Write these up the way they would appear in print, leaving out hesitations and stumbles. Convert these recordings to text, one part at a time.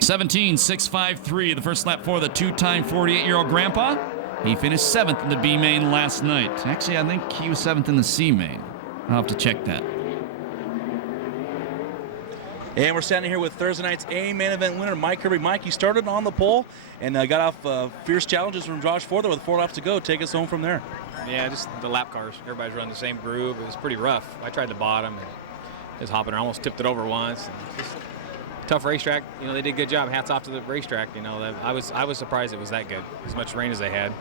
17.653, the first lap for the two-time 48-year-old grandpa. He finished 7th in the B main last night. Actually, I think he was 7th in the C main. I'll have to check that. And we're standing here with Thursday night's A main event winner, Mike Kirby. Mike, you started on the pole and got off fierce challenges from Josh Forther with 4 laps to go. Take us home from there. Yeah, just the lap cars. Everybody's running the same groove. It was pretty rough. I tried the bottom and just hopping around. Almost tipped it over once. And just tough racetrack. You know, they did a good job. Hats off to the racetrack. You know, I was surprised it was that good. As much rain as they had.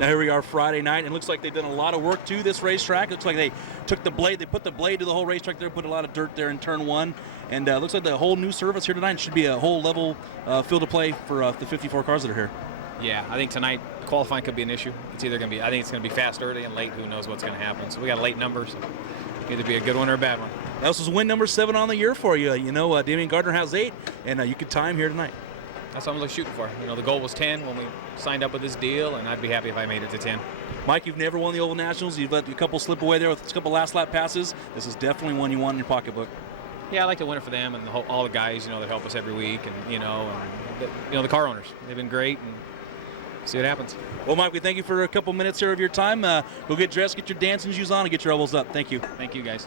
Now here we are Friday night, and it looks like they've done a lot of work to this racetrack. It looks like they took the blade, they put the blade to the whole racetrack there, put a lot of dirt there in turn 1, and looks like the whole new surface here tonight should be a whole level field of play for the 54 cars that are here. Yeah, I think tonight qualifying could be an issue. It's either going to be, I think it's going to be fast early and late. Who knows what's going to happen? So we got a late number, so either be a good one or a bad one. That was win number 7 on the year for you. You know, Damian Gardner has 8, and you could tie him here tonight. That's what I'm shooting for. You know, the goal was 10 when we signed up with this deal, and I'd be happy if I made it to 10. Mike, you've never won the Oval Nationals. You've let a couple slip away there with a couple last lap passes. This is definitely one you want in your pocketbook. Yeah, I like to win it for them and all the guys, you know, that help us every week, and the car owners. They've been great, and see what happens. Well, Mike, we thank you for a couple minutes here of your time. Go get dressed, get your dancing shoes on, and get your elbows up. Thank you. Thank you, guys.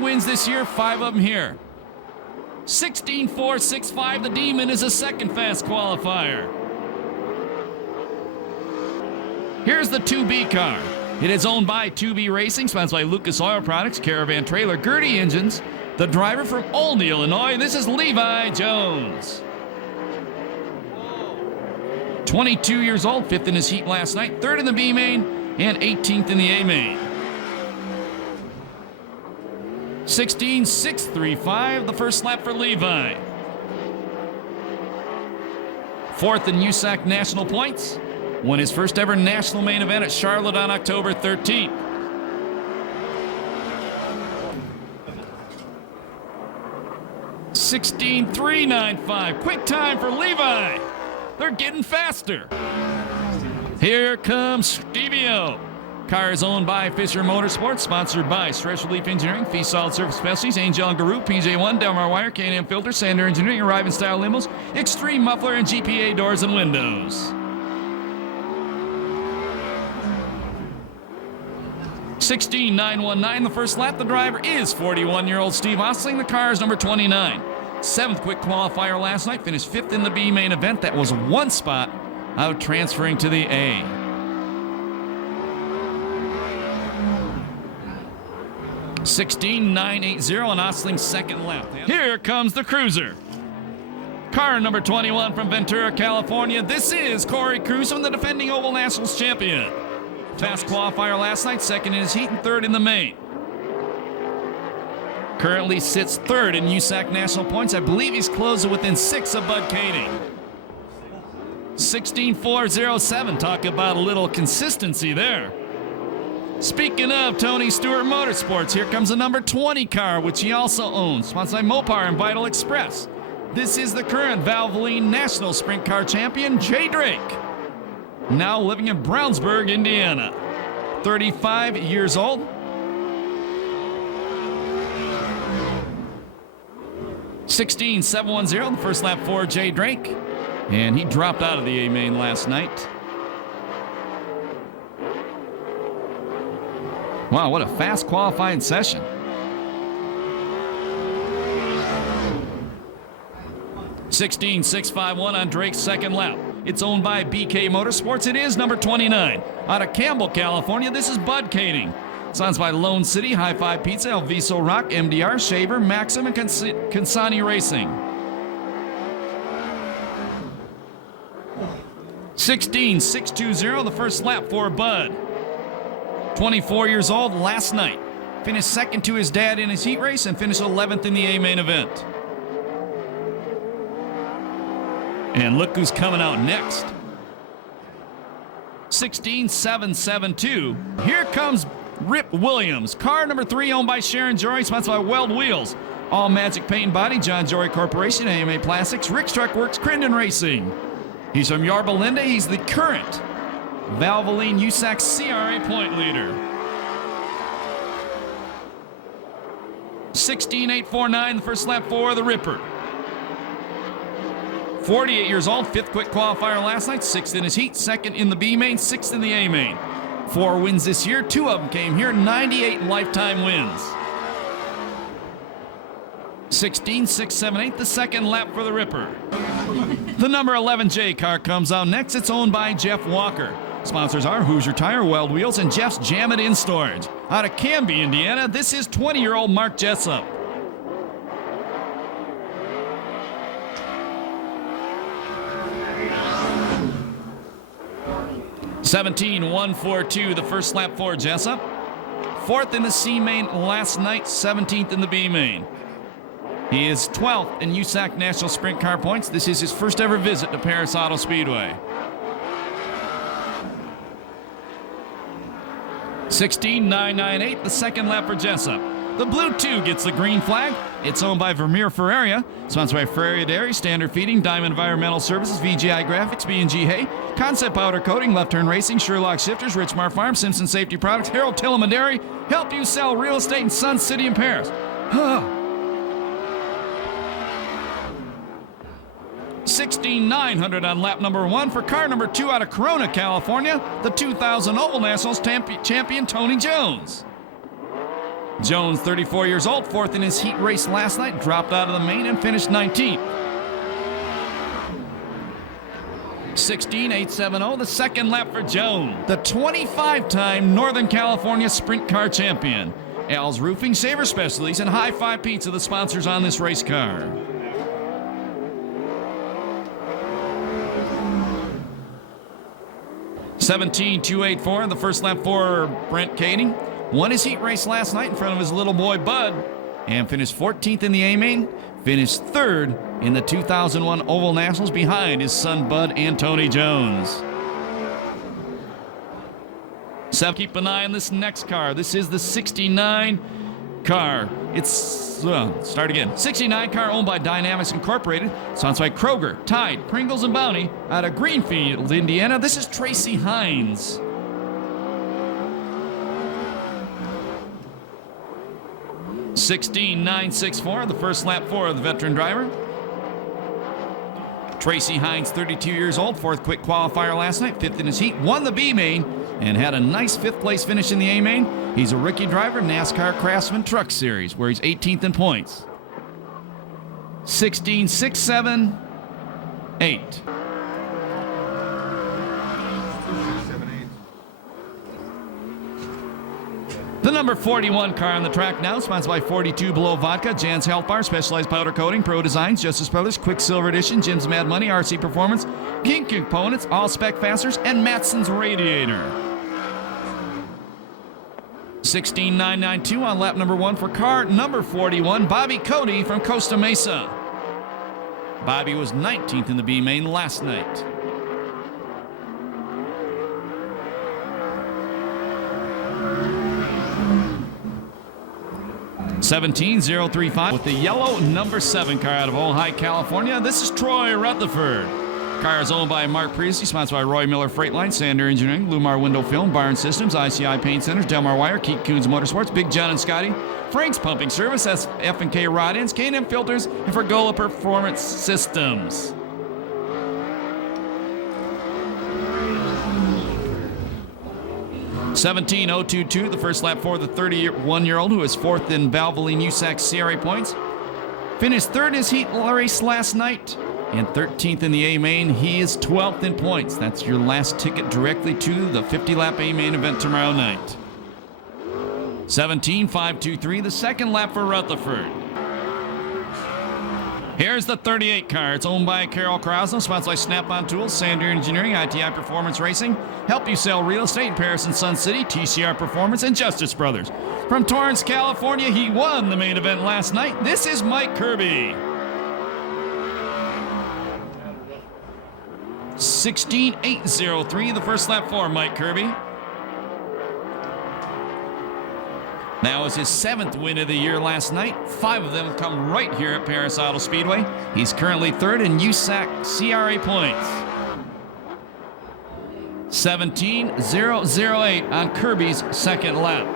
Wins this year, 5 of them here. 16.465, the Demon is a second fast qualifier. Here's the 2B car. It is owned by 2B Racing, sponsored by Lucas Oil Products, Caravan Trailer, Gertie Engines. The driver from Olney, Illinois, this is Levi Jones. 22 years old, 5th in his heat last night, 3rd in the B main, and 18th in the A main. 16.635, the first lap for Levi. 4th in USAC national points. Won his first ever national main event at Charlotte on October 13th. $16.395, quick time for Levi. They're getting faster. Here comes Stevie-O. Car is owned by Fisher Motorsports, sponsored by Stress Relief Engineering, Fee Solid Surface Specialties, Angel and Garou, PJ1, Delmar Wire, K&M Filter, Sander Engineering, Arrive in Style Limos, Extreme Muffler, and GPA Doors and Windows. $16.919, the first lap. The driver is 41-year-old Steve Ostling. The car is number 29. 7th quick qualifier last night, finished 5th in the B main event. That was 1 spot out transferring to the A. $16.980 on Osling's second lap. Here comes the cruiser. Car number 21 from Ventura, California. This is Corey Cruz, the defending Oval Nationals champion. Fast qualifier last night, 2nd in his heat and 3rd in the main. Currently sits 3rd in USAC national points. I believe he's closing within 6 of Bud Katie. 16.407. Talk about a little consistency there. Speaking of Tony Stewart Motorsports, here comes the number 20 car, which he also owns, sponsored by Mopar and Vital Express. This is the current Valvoline National Sprint Car Champion, Jay Drake. Now living in Brownsburg, Indiana. 35 years old. $16,710, the first lap for Jay Drake. And he dropped out of the A-main last night. Wow, what a fast qualifying session. $16,651 on Drake's second lap. It's owned by BK Motorsports. It is number 29. Out of Campbell, California, this is Bud Kading. Sponsored by Lone City, High Five Pizza, El Viso Rock, MDR, Shaver, Maxim, and Consani Racing. 16,620, the first lap for Bud. 24 years old last night. Finished second to his dad in his heat race and finished 11th in the A-main event. And look who's coming out next. 16,772. Here comes Rip Williams. Car number 3 owned by Sharon Jory, sponsored by Weld Wheels. All Magic Paint and Body, John Jory Corporation, AMA Plastics, Rick's Truck Works, Crittenden Racing. He's from Yorba Linda. He's the current Valvoline USAC CRA point leader. 16,849, the first lap for the Ripper. 48 years old, 5th quick qualifier last night, 6th in his heat, 2nd in the B main, 6th in the A main. 4 wins this year, 2 of them came here, 98 lifetime wins. 16,678, the second lap for the Ripper. The number 11J car comes out next. It's owned by Jeff Walker. Sponsors are Hoosier Tire, Weld Wheels, and Jeff's Jam It In Storage. Out of Canby, Indiana, this is 20-year-old Mark Jessup. $17,142, the first lap for Jessup. 4th in the C main last night, 17th in the B main. He is 12th in USAC National Sprint Car points. This is his first ever visit to Perris Auto Speedway. 16,998, the second lap for Jessup. The Blue 2 gets the green flag. It's owned by Vermeer Ferraria, sponsored by Ferraria Dairy, Standard Feeding, Diamond Environmental Services, VGI Graphics, B&G Hay, Concept Powder Coating, Left Turn Racing, Sherlock Shifters, Richmar Farm, Simpson Safety Products, Harold Tillman Dairy, help you sell real estate in Sun City and Paris. 16,900 on lap number 1 for car number 2 out of Corona, California, the 2000 Oval Nationals champion Tony Jones. Jones, 34 years old, 4th in his heat race last night, dropped out of the main and finished 19th. 16,870, the second lap for Jones, the 25-time Northern California Sprint Car champion. Al's Roofing, Saver Specialties, and High Five Pizza, the sponsors on this race car. $17,284, the first lap for Brent Kading. Won his heat race last night in front of his little boy Bud and finished 14th in the A-main, finished 3rd in the 2001 Oval Nationals behind his son Bud and Tony Jones. So keep an eye on this next car. This is the 69 car. Start again. 69 car owned by Dynamics Incorporated, sponsored by Kroger, Tide, Pringles, and Bounty out of Greenfield, Indiana. This is Tracy Hines. $16,964, the first lap for the veteran driver. Tracy Hines, 32 years old, 4th quick qualifier last night, 5th in his heat, won the B main, and had a nice 5th place finish in the A main. He's a rookie driver, NASCAR Craftsman Truck Series, where he's 18th in points. 16,678. The number 41 car on the track now, sponsored by 42 Below Vodka, Jan's Health Bar, Specialized Powder Coating, Pro Designs, Justice Brothers, Quicksilver Edition, Jim's Mad Money, RC Performance, King Components, All Spec Fasteners, and Matson's Radiator. 16,992 on lap number 1 for car number 41, Bobby Cody from Costa Mesa. Bobby was 19th in the B main last night. 17-035 with the yellow number 7 car out of Ojai, California. This is Troy Rutherford. Car is owned by Mark Perris, sponsored by Roy Miller Freight Line, Sander Engineering, Lumar Window Film, Barn Systems, ICI Paint Centers, Delmar Wire, Keith Coons Motorsports, Big John and Scotty, Frank's Pumping Service, F&K Rod Ends, K&M Filters, and Fergola Performance Systems. (17.022), the first lap for the 31-year-old who is 4th in Valvoline USAC CRA points. Finished 3rd in his heat race last night and 13th in the A-Main. He is 12th in points. That's your last ticket directly to the 50-lap A-Main event tomorrow night. 17.523, the second lap for Rutherford. Here's the 38 car. It's owned by Carol Krasno, sponsored by Snap-on Tools, Sander Engineering, ITI Performance Racing, Help You Sell Real Estate in Perris and Sun City, TCR Performance, and Justice Brothers. From Torrance, California, he won the main event last night. This is Mike Kirby. 16.803, the first lap for Mike Kirby. Now is his 7th win of the year last night. 5 of them come right here at Perris Auto Speedway. He's currently 3rd in USAC CRA points. 17.008 on Kirby's second lap.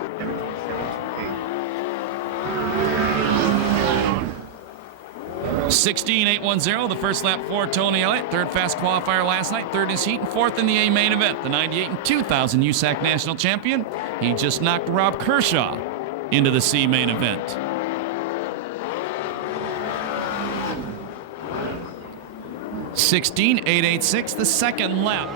(16.810), the first lap for Tony Elliott. 3rd fast qualifier last night, 3rd in his heat, and 4th in the A main event. The 98 and 2000 USAC national champion. He just knocked Rob Kershaw into the C main event. (16.886), the second lap.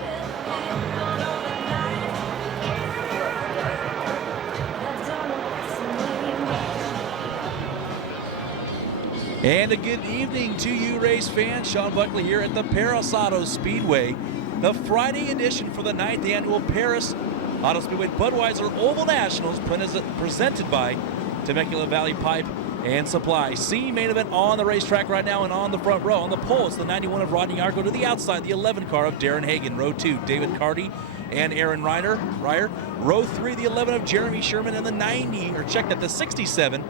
And a good evening to you, race fans. Sean Buckley here at the Perris Auto Speedway. The Friday edition for the 9th annual Perris Auto Speedway Budweiser Oval Nationals, presented by Temecula Valley Pipe and Supply. C main event on the racetrack right now, and on the front row. On the pole, it's the 91 of Rodney Argo, to the outside, the 11 car of Darren Hagen. Row 2, David Carty and Aaron Ryer. Row 3, the 11 of Jeremy Sherman, and the 67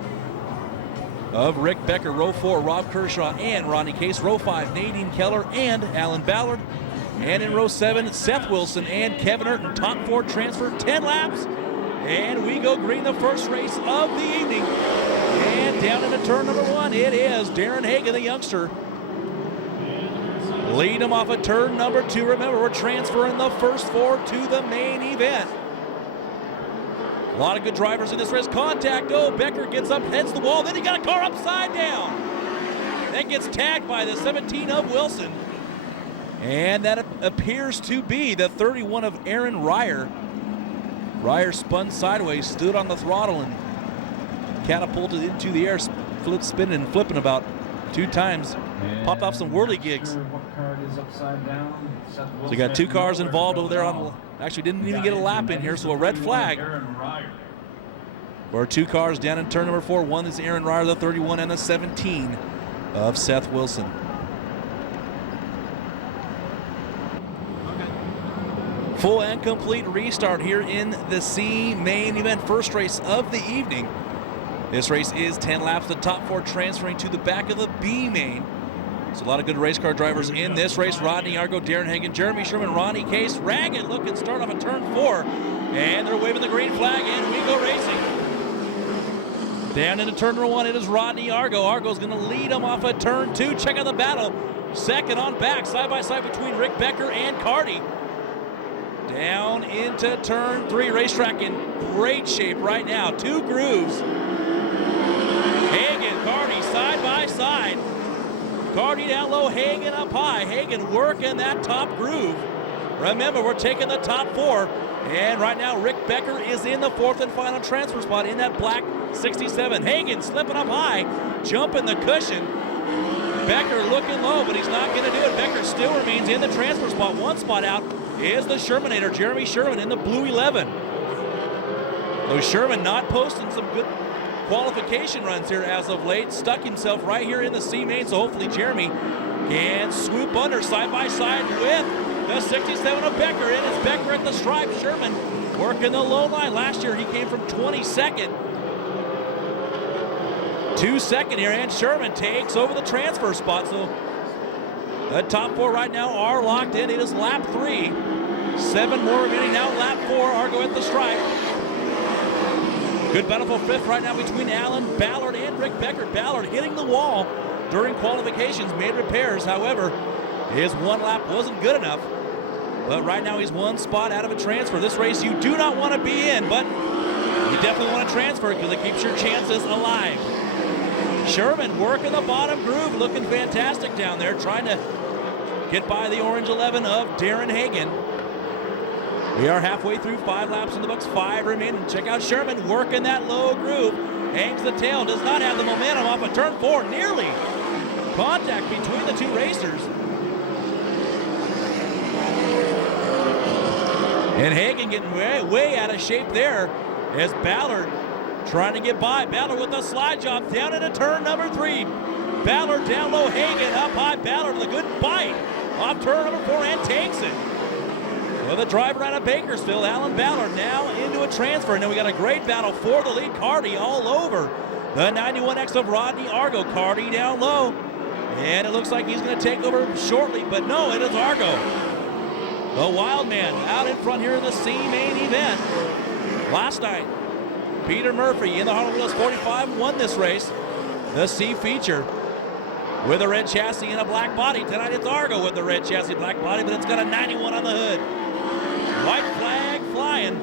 of Rick Becker. Row 4, Rob Kershaw and Ronnie Case. Row 5, Nadine Keller and Alan Ballard. And in row 7, Seth Wilson and Kevin Urton. Top 4 transfer, 10 laps. And we go green, the first race of the evening. And down into turn number 1, it is Darren Hagen, the youngster. Lead him off of turn number 2. Remember, we're transferring the first 4 to the main event. A lot of good drivers in this race. Contact, Becker gets up, heads the wall, then he got a car upside down. That gets tagged by the 17 of Wilson. And that appears to be the 31 of Aaron Ryer. Ryer spun sideways, stood on the throttle, and catapulted into the air, spinning and flipping about 2 times. Popped off some whirly gigs. So you got 2 cars involved over there on, actually didn't even get a lap in here, so a red flag for 2 cars down in turn number 4. One is Aaron Ryer, the 31, and the 17 of Seth Wilson. Full and complete restart here in the C main event, first race of the evening. This race is 10 laps, the top 4 transferring to the back of the B main. So a lot of good race car drivers in this race. Rodney Argo, Darren Hagen, Jeremy Sherman, Ronnie Case. Ragged looking start off at turn 4. And they're waving the green flag, and we go racing. Down into turn number 1, it is Rodney Argo. Argo's going to lead him off at turn 2. Check out the battle. Second on back, side by side between Rick Becker and Carty. Down into turn 3. Racetrack in great shape right now. 2 grooves. Hagen, Carty, side by side. Carty down low, Hagen up high. Hagen working that top groove. Remember, we're taking the top 4. And right now, Rick Becker is in the 4th and final transfer spot in that black 67. Hagen slipping up high, jumping the cushion. Becker looking low, but he's not going to do it. Becker still remains in the transfer spot. 1 spot out is the Shermanator, Jeremy Sherman, in the blue 11. Though Sherman not posting some good qualification runs here as of late. Stuck himself right here in the C main, so hopefully Jeremy can swoop under side by side with the 67 of Becker. And it's Becker at the stripe. Sherman working the low line. Last year he came from 22nd. 2-second here, and Sherman takes over the transfer spot. So the top 4 right now are locked in. It is lap 3. 7 more remaining now. Lap 4, Argo at the stripe. Good battle for 5th right now between Alan Ballard and Rick Becker. Ballard hitting the wall during qualifications, made repairs. However, his 1 lap wasn't good enough. But right now he's 1 spot out of a transfer. This race you do not want to be in, but you definitely want to transfer because it keeps your chances alive. Sherman working the bottom groove, looking fantastic down there, trying to get by the orange 11 of Darren Hagan. We are halfway through, 5 laps in the books, 5 remaining. Check out Sherman working that low groove. Hangs the tail, does not have the momentum off of turn 4. Nearly contact between the 2 racers. And Hagan getting way out of shape there as Ballard trying to get by. Ballard with a slide job down into turn number 3. Ballard down low, Hagan up high. Ballard with a good bite off turn number 4 and takes it. Well, the driver out of Bakersfield, Alan Ballard, now into a transfer. And then we got a great battle for the lead. Carty all over the 91X of Rodney Argo. Carty down low. And it looks like he's going to take over shortly, but no, it is Argo. The Wild Man out in front here in the C main event. Last night, Peter Murphy in the Harley Willis 45 won this race. The C feature with a red chassis and a black body. Tonight it's Argo with the red chassis, black body, but it's got a 91 on the hood. White flag flying.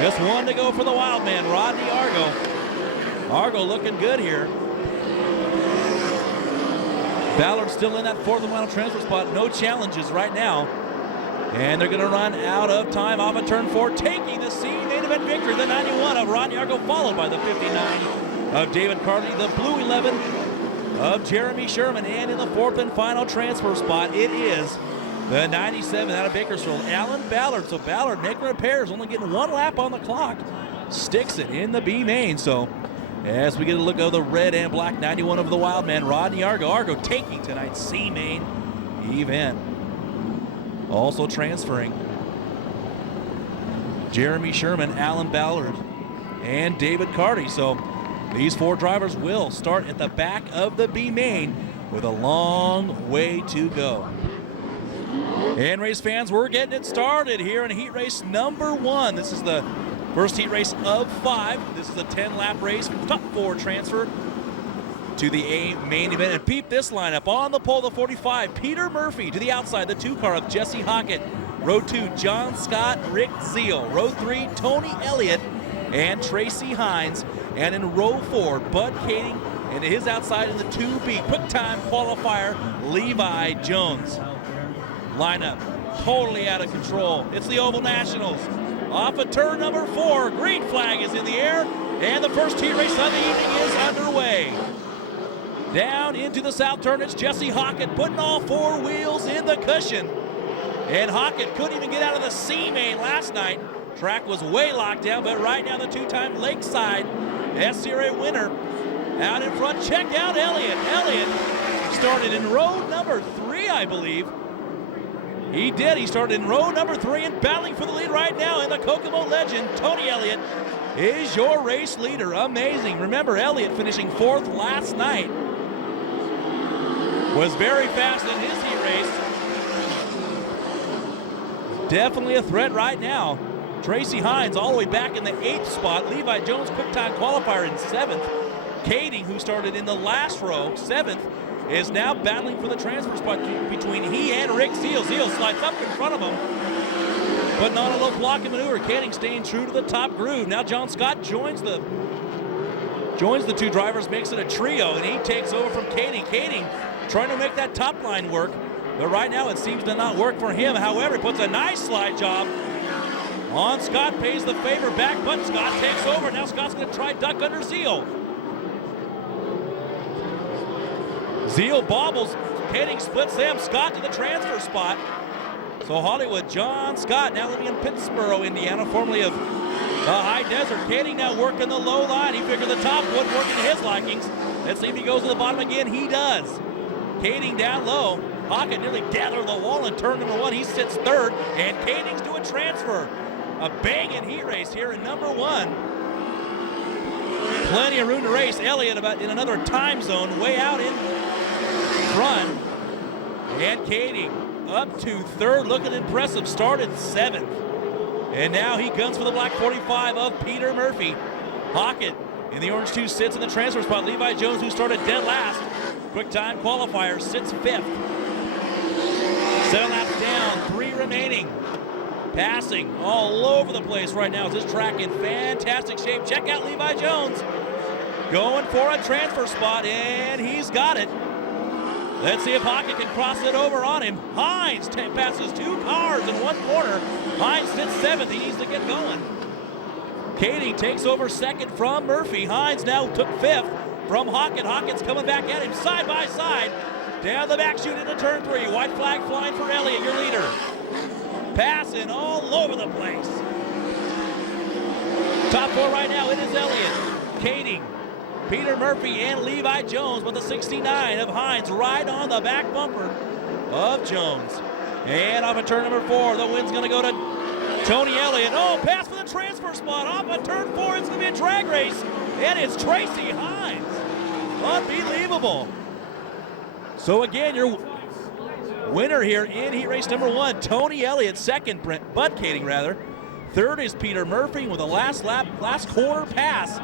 Just 1 to go for the Wild Man, Rodney Argo. Argo looking good here. Ballard still in that 4th and final transfer spot. No challenges right now. And they're going to run out of time off of turn 4, taking the C main event victory. The 91 of Rodney Argo, followed by the 59 of David Carty, the blue 11 of Jeremy Sherman. And in the 4th and final transfer spot, it is the 97 out of Bakersfield, Alan Ballard. So Ballard making repairs, only getting 1 lap on the clock. Sticks it in the B main. So as we get a look at the red and black 91 of the Wild Man, Rodney Argo. Argo taking tonight's C main event. Also transferring Jeremy Sherman, Alan Ballard, and David Carty. So these 4 drivers will start at the back of the B main with a long way to go. And race fans, we're getting it started here in heat race number 1. This is the first heat race of 5. This is a 10-lap race, top 4 transfer to the A main event. And peep this lineup. On the pole, the 45, Peter Murphy. To the outside, the 2 car of Jesse Hockett. Row 2, John Scott, Rick Zeal. Row 3, Tony Elliott and Tracy Hines. And in row 4, Bud Kading. And to his outside in the 2B, quick time qualifier, Levi Jones. Lineup totally out of control. It's the Oval Nationals. Off of turn number 4, green flag is in the air, and the first heat race of the evening is underway. Down into the south turn, it's Jesse Hockett putting all 4 wheels in the cushion. And Hockett couldn't even get out of the C main last night. Track was way locked down, but right now the 2-time Lakeside SCRA winner out in front. Check out Elliott. Elliott started in row number 3, I believe. He did. He started in row number 3 and battling for the lead right now. And the Kokomo legend, Tony Elliott, is your race leader. Amazing. Remember, Elliott finishing 4th last night. Was very fast in his heat race. Definitely a threat right now. Tracy Hines all the way back in the 8th spot. Levi Jones, quick time qualifier in 7th. Kading, who started in the last row, 7th, is now battling for the transfer spot between he and Rick Zeal. Zeal slides up in front of him, but not a low blocking maneuver. Kading staying true to the top groove. Now John Scott joins the 2 drivers, makes it a trio, and he takes over from Kading. Kading trying to make that top line work, but right now it seems to not work for him. However, he puts a nice slide job on Scott, pays the favor back, but Scott takes over. Now Scott's going to try duck under Zeal. Zeal bobbles, Kading splits them. Scott to the transfer spot. So Hollywood, John Scott, now living in Pittsboro, Indiana, formerly of High Desert. Kading now working the low line. He figured the top wouldn't work to his likings. Let's see if he goes to the bottom again. He does. Kading down low. Hockett nearly gathered the wall in turn number 1. He sits 3rd, and Kading's doing transfer. A banging heat race here in number 1. Plenty of room to race. Elliott about in another time zone, way out in front. And Kading up to third, looking impressive. Started 7th. And now he guns for the black 45 of Peter Murphy. Hockett in the orange 2 sits in the transfer spot. Levi Jones, who started dead last. Quick time qualifier, sits 5th. 7 laps down, 3 remaining. Passing all over the place right now. This track in fantastic shape. Check out Levi Jones going for a transfer spot, and he's got it. Let's see if Hockett can cross it over on him. Hines passes 2 cars in 1 corner. Hines sits 7th. He needs to get going. Kading takes over 2nd from Murphy. Hines now took 5th from Hockett. Hockett's coming back at him side by side. Down the back chute into turn 3. White flag flying for Elliott, your leader. Passing all over the place. Top 4 right now, it is Elliott, Kading, Peter Murphy, and Levi Jones, but the 69 of Hines right on the back bumper of Jones. And off of turn number 4, the win's going to go to Tony Elliott. Oh, pass for the transfer spot. Off of turn 4, it's going to be a drag race, and it's Tracy Hines. Unbelievable. So again, your winner here in heat race number 1, Tony Elliott. 2nd, Bud Kading rather. 3rd is Peter Murphy with a last corner pass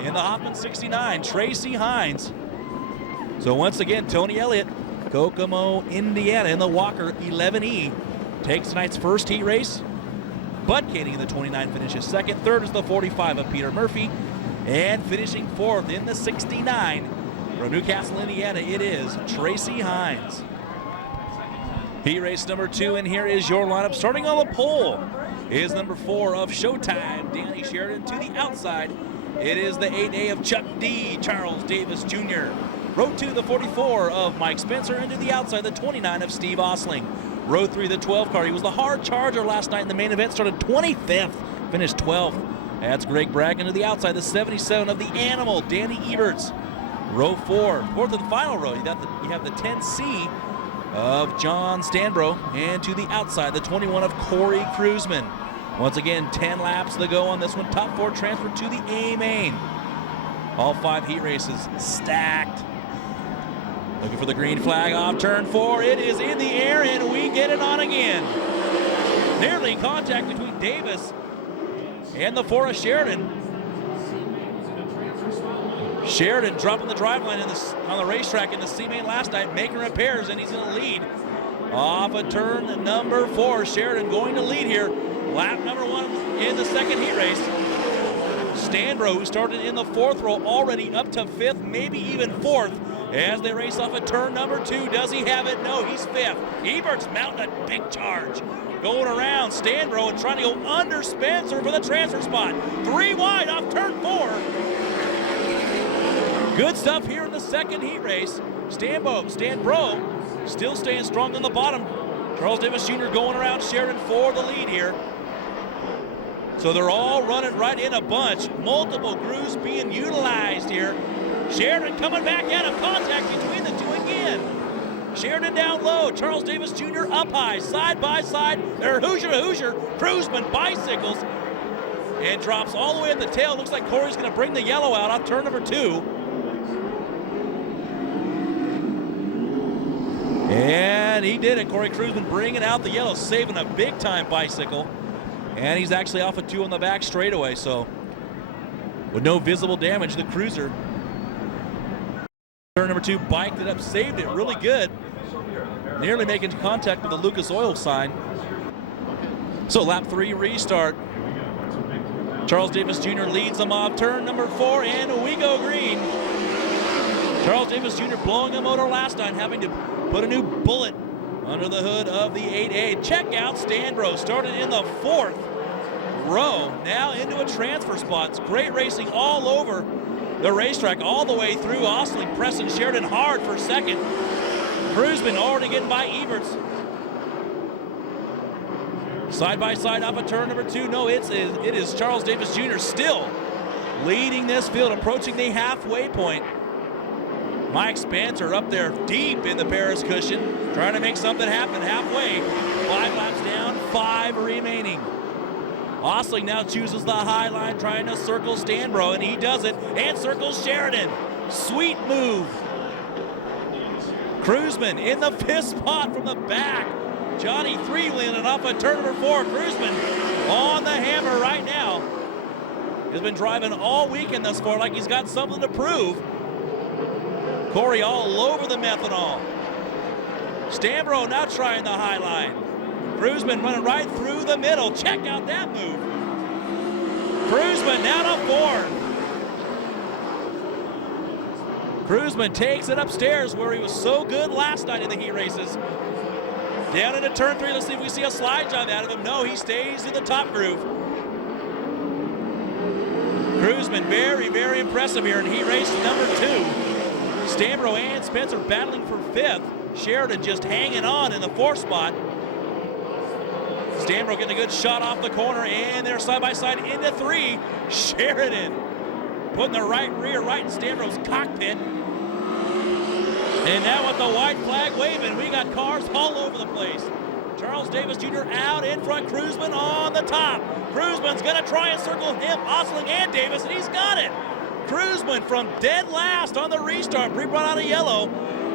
in the Hoffman 69, Tracy Hines. So once again, Tony Elliott, Kokomo, Indiana in the Walker 11E takes tonight's first heat race. Bud Kading in the 29 finishes 2nd. 3rd is the 45 of Peter Murphy. And finishing 4th in the 69 from Newcastle, Indiana, it is Tracy Hines. Heat race number 2, and here is your lineup. Starting on the pole is number 4 of Showtime, Danny Sheridan. To the outside, it is the 8A of Chuck D, Charles Davis Jr. Row 2, the 44 of Mike Spencer, and to the outside, the 29 of Steve Osling. Row 3, the 12 car. He was the hard charger last night in the main event, started 25th, finished 12th. That's Greg Bragg. And to the outside, the 77 of the Animal, Danny Eberts. Row 4, 4th and final row, you have the 10C of John Stanbro, and to the outside, the 21 of Corey Kruzman. Once again, 10 laps to go on this one. Top 4 transferred to the A main. All 5 heat races stacked. Looking for the green flag off turn 4. It is in the air, and we get it on again. Nearly contact between Davis and the 4 of Sheridan. Sheridan dropping the driveline on the racetrack in the C main last night, making repairs, and he's going to lead off of turn number 4. Sheridan going to lead here. Lap number 1 in the 2nd heat race. Stanbro, who started in the 4th row, already up to 5th, maybe even 4th, as they race off of turn number 2. Does he have it? No, he's 5th. Ebert's mounting a big charge. Going around Stanbro and trying to go under Spencer for the transfer spot. 3 wide off turn 4. Good stuff here in the 2nd heat race. Stanbro still staying strong on the bottom. Charles Davis Jr. going around Sheridan for the lead here. So they're all running right in a bunch. Multiple grooves being utilized here. Sheridan coming back at him. Contact between the two again. Sheridan down low. Charles Davis Jr. up high. Side by side. They're Hoosier to Hoosier. Kruzman bicycles and drops all the way at the tail. Looks like Corey's going to bring the yellow out on turn number 2. And he did it. Corey Kruzman bringing out the yellow, saving a big-time bicycle. And he's actually off of 2 on the back straightaway, so with no visible damage, the cruiser. Turn number 2 biked it up, saved it really good. Nearly making contact with the Lucas Oil sign. So lap 3 restart. Charles Davis Jr. leads them off turn number 4, and we go green. Charles Davis Jr. blowing a motor last night, having to put a new bullet under the hood of the 8A. Check out Stanbro, started in the 4th row, now into a transfer spot. It's great racing all over the racetrack, all the way through. Osling pressing Sheridan hard for 2nd. Kruzman already getting by Eberts. Side by side up at turn number 2. No, it is Charles Davis Jr. still leading this field, approaching the halfway point. Mike Spencer up there deep in the Perris cushion, trying to make something happen halfway. 5 laps down, 5 remaining. Osling now chooses the high line, trying to circle Stanbro, and he does it, and circles Sheridan. Sweet move. Cruzman in the fifth spot from the back. Johnny three-wheeling it off of turn number 4. Cruzman on the hammer right now. Has been driving all weekend thus far like he's got something to prove. Corey all over the methanol. Stanbro now trying the high line. Cruzman running right through the middle. Check out that move. Cruzman now to 4. Cruzman takes it upstairs where he was so good last night in the heat races. Down into turn 3. Let's see if we see a slide job out of him. No, he stays in the top groove. Cruzman very, very impressive here in heat race number 2. Stanbro and Spencer battling for 5th. Sheridan just hanging on in the 4th spot. Stanbro getting a good shot off the corner, and they're side by side into 3. Sheridan putting the right rear right in Stanbro's cockpit. And now with the white flag waving, we got cars all over the place. Charles Davis Jr. out in front, Cruzman on the top. Cruzman's gonna try and circle him, Osling and Davis, and he's got it. Cruzman from dead last on the restart, brought out a yellow,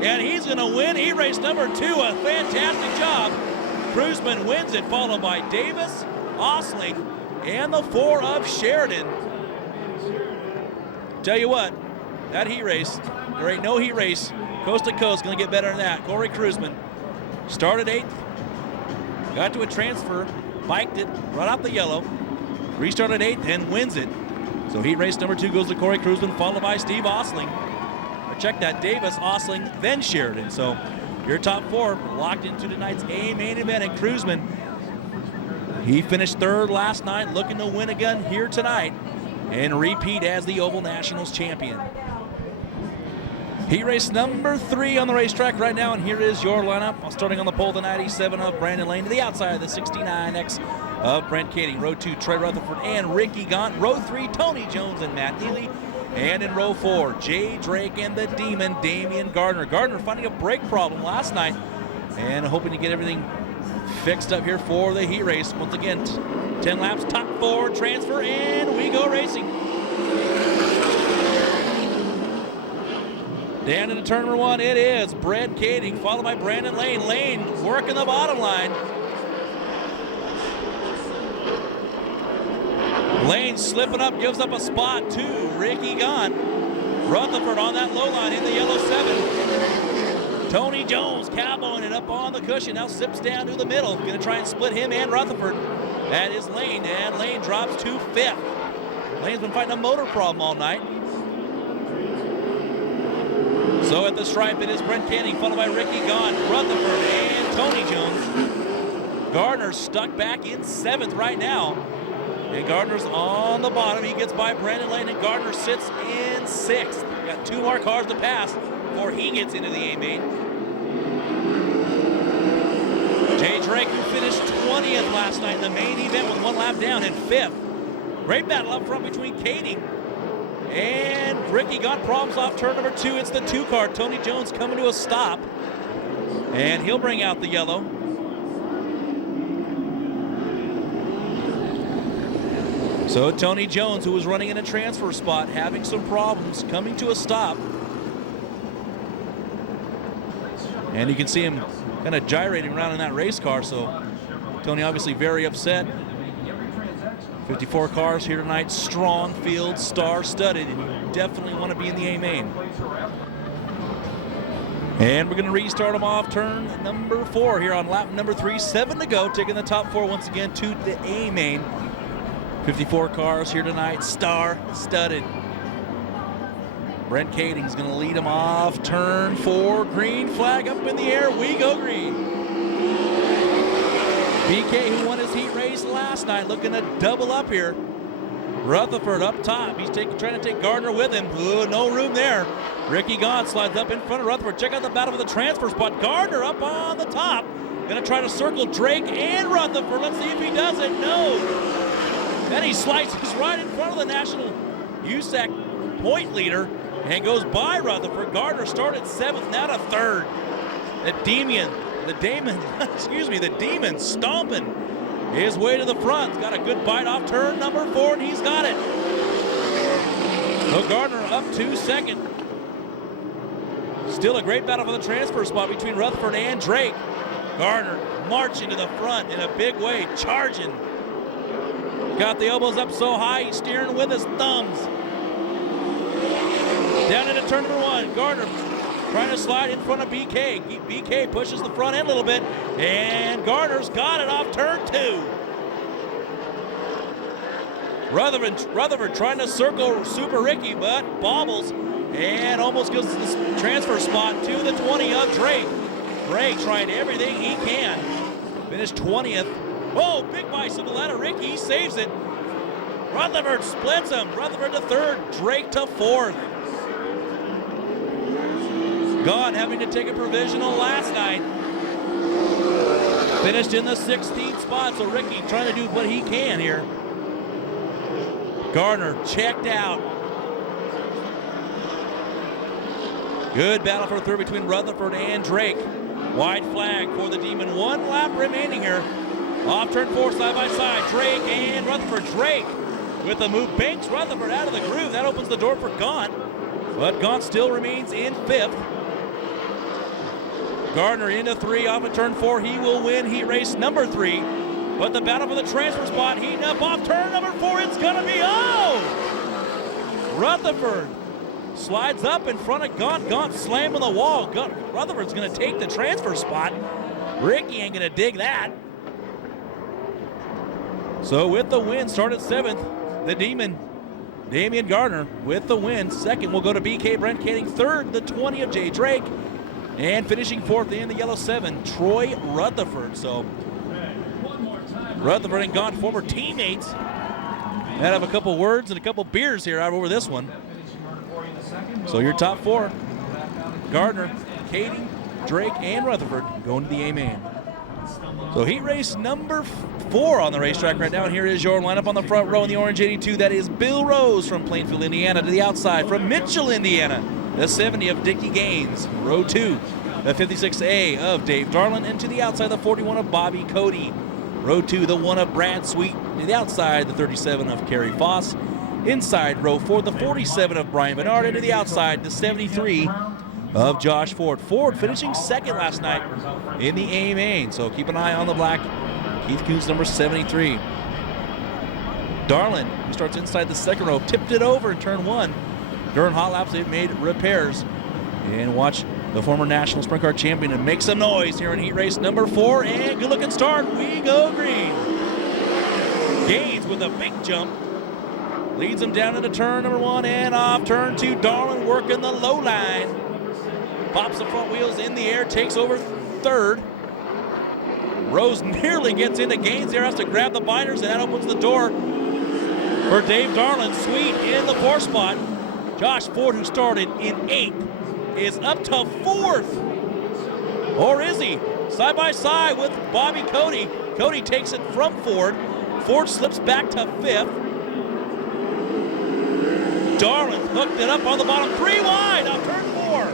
and he's gonna win heat race number 2. A fantastic job. Cruzman wins it, followed by Davis, Osling, and the 4 of Sheridan. Tell you what, that heat race, there ain't no heat race coast to coast gonna get better than that. Corey Cruzman started 8th, got to a transfer, biked it, brought out the yellow, restarted 8th, and wins it. So heat race number 2 goes to Corey Cruzman, followed by Steve Osling. Or check that, Davis, Osling, then Sheridan. So your top 4 locked into tonight's A main event. And Cruzman, he finished 3rd last night, looking to win again here tonight and repeat as the Oval Nationals champion. Heat race number 3 on the racetrack right now, and here is your lineup. Starting on the pole, the 97 of Brandon Lane, to the outside of the 69X of Brent Kading. Row 2, Trey Rutherford and Ricky Gaunt. Row 3, Tony Jones and Matt Neely. And in row 4, Jay Drake and the Demon, Damian Gardner. Gardner finding a brake problem last night and hoping to get everything fixed up here for the heat race. Once again, 10 laps, top 4, transfer, and we go racing. Down into turn number 1, it is Brent Kading, followed by Brandon Lane. Lane working the bottom line. Lane slipping up, gives up a spot to Ricky Gaunt. Rutherford on that low line in the yellow 7. Tony Jones cowboying it up on the cushion, now sips down to the middle. Gonna try and split him and Rutherford. That is Lane, and Lane drops to 5th. Lane's been fighting a motor problem all night. So at the stripe, it is Brent Kading, followed by Ricky Gaunt, Rutherford, and Tony Jones. Gardner stuck back in 7th right now. And Gardner's on the bottom. He gets by Brandon Lane, and Gardner sits in 6th. Got 2 more cars to pass before he gets into the A-main. Jay Drake, who finished 20th last night in the main event with 1 lap down, in 5th. Great battle up front between Kading and Ricky. Got problems off turn number 2. It's the 2 car. Tony Jones coming to a stop, and he'll bring out the yellow. So Tony Jones, who was running in a transfer spot, having some problems, coming to a stop. And you can see him kind of gyrating around in that race car, so Tony obviously very upset. 54 cars here tonight, strong field, star-studded, and you definitely want to be in the A-main. And we're going to restart them off turn number 4 here on lap number 3. 7 to go, taking the top 4 once again to the A-main. 54 cars here tonight, star-studded. Brent Kading's going to lead him off turn 4. Green flag up in the air. We go green. BK, who won his heat race last night, looking to double up here. Rutherford up top. He's trying to take Gardner with him. Ooh, no room there. Ricky Gaunt slides up in front of Rutherford. Check out the battle for the transfer spot. Gardner up on the top. Going to try to circle Drake and Rutherford. Let's see if he does it. No. Then he slices right in front of the national USAC point leader and goes by Rutherford. Gardner started 7th, now to 3rd. The demon stomping his way to the front. He's got a good bite off turn number 4, and he's got it. So Gardner up to second. Still a great battle for the transfer spot between Rutherford and Drake. Gardner marching to the front in a big way, charging. Got the elbows up so high, he's steering with his thumbs. Down into turn number 1, Gardner trying to slide in front of BK. BK pushes the front end a little bit, and Gardner's got it off turn 2. Rutherford trying to circle Super Ricky, but bobbles and almost gives the transfer spot to the 20 of Drake. Drake trying everything he can. Finished 20th. Oh, big bicycle out of Ricky. He saves it. Rutherford splits him. Rutherford to 3rd, Drake to 4th. Gone having to take a provisional last night. Finished in the 16th spot, so Ricky trying to do what he can here. Gardner checked out. Good battle for 3rd between Rutherford and Drake. Wide flag for the Demon. 1 lap remaining here. Off turn 4, side by side. Drake and Rutherford. Drake with the move banks Rutherford out of the groove. That opens the door for Gaunt. But Gaunt still remains in 5th. Gardner into 3 off of turn 4. He will win heat race number 3. But the battle for the transfer spot heating up off turn number 4. It's going to be, Rutherford slides up in front of Gaunt. Gaunt slamming the wall. Rutherford's going to take the transfer spot. Ricky ain't going to dig that. So with the win, start at 7th. The Demon, Damian Gardner with the win. 2nd will go to BK Brent Canning. 3rd, the 20 of Jay Drake. And finishing 4th in the yellow 7, Troy Rutherford. So Rutherford and Gaunt, former teammates. Had have a couple words and a couple beers here over this one. So your top 4, Gardner, Katie, Drake, and Rutherford going to the A-main. So heat race number 4 on the racetrack right now. And here is your lineup on the front row in the orange 82. That is Bill Rose from Plainfield, Indiana. To the outside from Mitchell, Indiana, the 70 of Dickie Gaines. Row 2, the 56A of Dave Darland. And to the outside, the 41 of Bobby Cody. Row 2, the 1 of Brad Sweet. To the outside, the 37 of Kerry Foss. Inside row 4, the 47 of Brian Bernard. And to the outside, the 73 of Josh Ford. Ford finishing 2nd last night in the A-main. So keep an eye on the black. Keith Coons, number 73. Darland, who starts inside the 2nd row, tipped it over in turn 1. During hot laps, they've made repairs. And watch the former national sprint car champion and make some noise here in heat race number 4. And good looking start. We go green. Gaines with a big jump. Leads him down into turn number 1 and off turn 2. Darland working the low line. Pops the front wheels in the air, takes over 3rd. Rose nearly gets into Gaines there, has to grab the binders, and that opens the door for Dave Darland. Sweet in the 4th spot. Josh Ford, who started in 8th, is up to 4th. Or is he? Side by side with Bobby Cody. Cody takes it from Ford. Ford slips back to 5th. Darland hooked it up on the bottom, 3 wide on turn 4.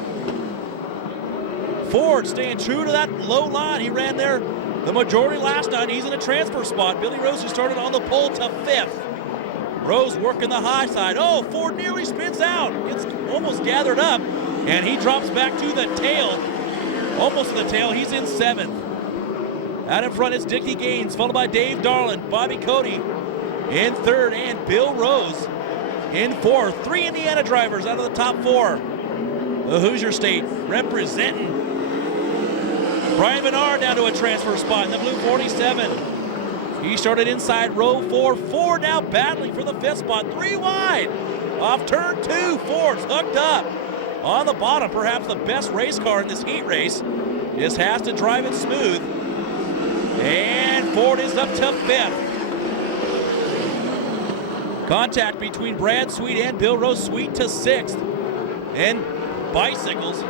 Ford staying true to that low line. He ran there the majority last night. He's in a transfer spot. Billy Rose, who started on the pole, to 5th. Rose working the high side. Oh, Ford nearly spins out. Gets almost gathered up, and he drops back to the tail. Almost to the tail. He's in 7th. Out in front is Dickie Gaines, followed by Dave Darland, Bobby Cody in 3rd, and Bill Rose in 4th. 3 Indiana drivers out of the top 4. The Hoosier State representing. Brian Bernard down to a transfer spot in the blue 47. He started inside row 4. Ford now battling for the 5th spot. 3 wide. Off turn 2. Ford's hooked up. On the bottom, perhaps the best race car in this heat race. Just has to drive it smooth. And Ford is up to 5th. Contact between Brad Sweet and Bill Rose. Sweet to 6th. And bicycles.